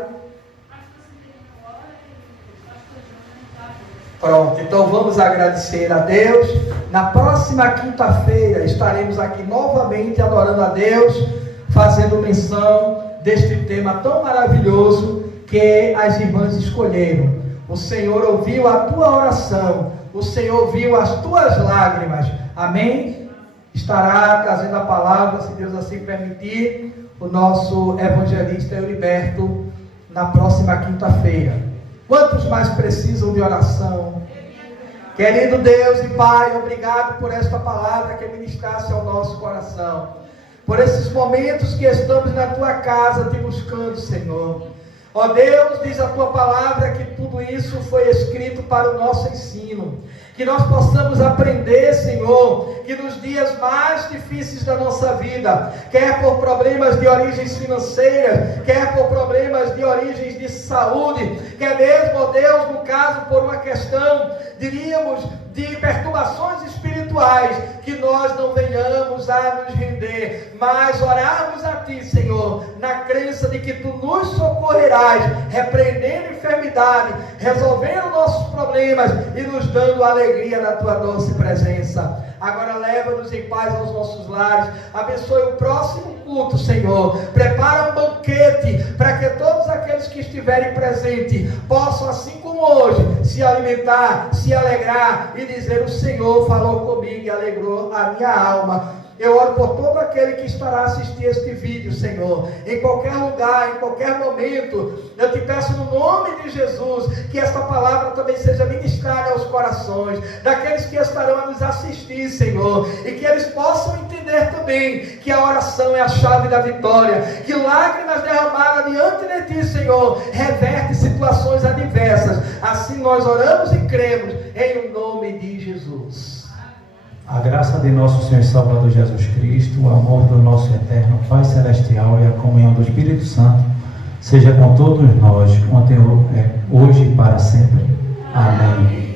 Pronto, então vamos agradecer a Deus. Na próxima quinta-feira estaremos aqui novamente adorando a Deus, fazendo menção deste tema tão maravilhoso que as irmãs escolheram. O Senhor ouviu a tua oração, o Senhor ouviu as tuas lágrimas. Amém? Estará trazendo a palavra, se Deus assim permitir, o nosso evangelista Euriberto na próxima quinta-feira. Quantos mais precisam de oração? Querido Deus e Pai, obrigado por esta palavra que ministrasse ao nosso coração. Por esses momentos que estamos na tua casa te buscando, Senhor. Ó Deus, diz a tua palavra que tudo isso foi escrito para o nosso ensino. Que nós possamos aprender, Senhor, que nos dias mais difíceis da nossa vida, quer por problemas de origens financeiras, quer por problemas de origens de saúde, quer mesmo, ó Deus, no caso por uma questão, diríamos, de perturbações espirituais, que nós não venhamos a nos render, mas orarmos a Ti, Senhor, na crença de que Tu nos socorrerás, repreendendo a enfermidade, resolvendo nossos problemas e nos dando alegria na Tua doce presença. Agora leva-nos em paz aos nossos lares, abençoe o próximo culto, Senhor, prepara um banquete para que todos aqueles aqueles que estiverem presentes possam, assim como hoje, se alimentar, se alegrar e dizer: o Senhor falou comigo e alegrou a minha alma. Eu oro por todo aquele que estará assistindo este vídeo, Senhor, em qualquer lugar, em qualquer momento. Eu te peço no nome de Jesus, que esta palavra também seja ministrada aos corações daqueles que estarão a nos assistir, Senhor, e que eles possam entender também que a oração é a chave da vitória, que lágrimas derramadas diante de ti, Senhor, reverte situações adversas. Assim nós oramos e cremos em nome de Jesus. A graça de nosso Senhor e Salvador Jesus Cristo, o amor do nosso eterno Pai Celestial e a comunhão do Espírito Santo seja com todos nós, ontem, hoje e para sempre. Amém.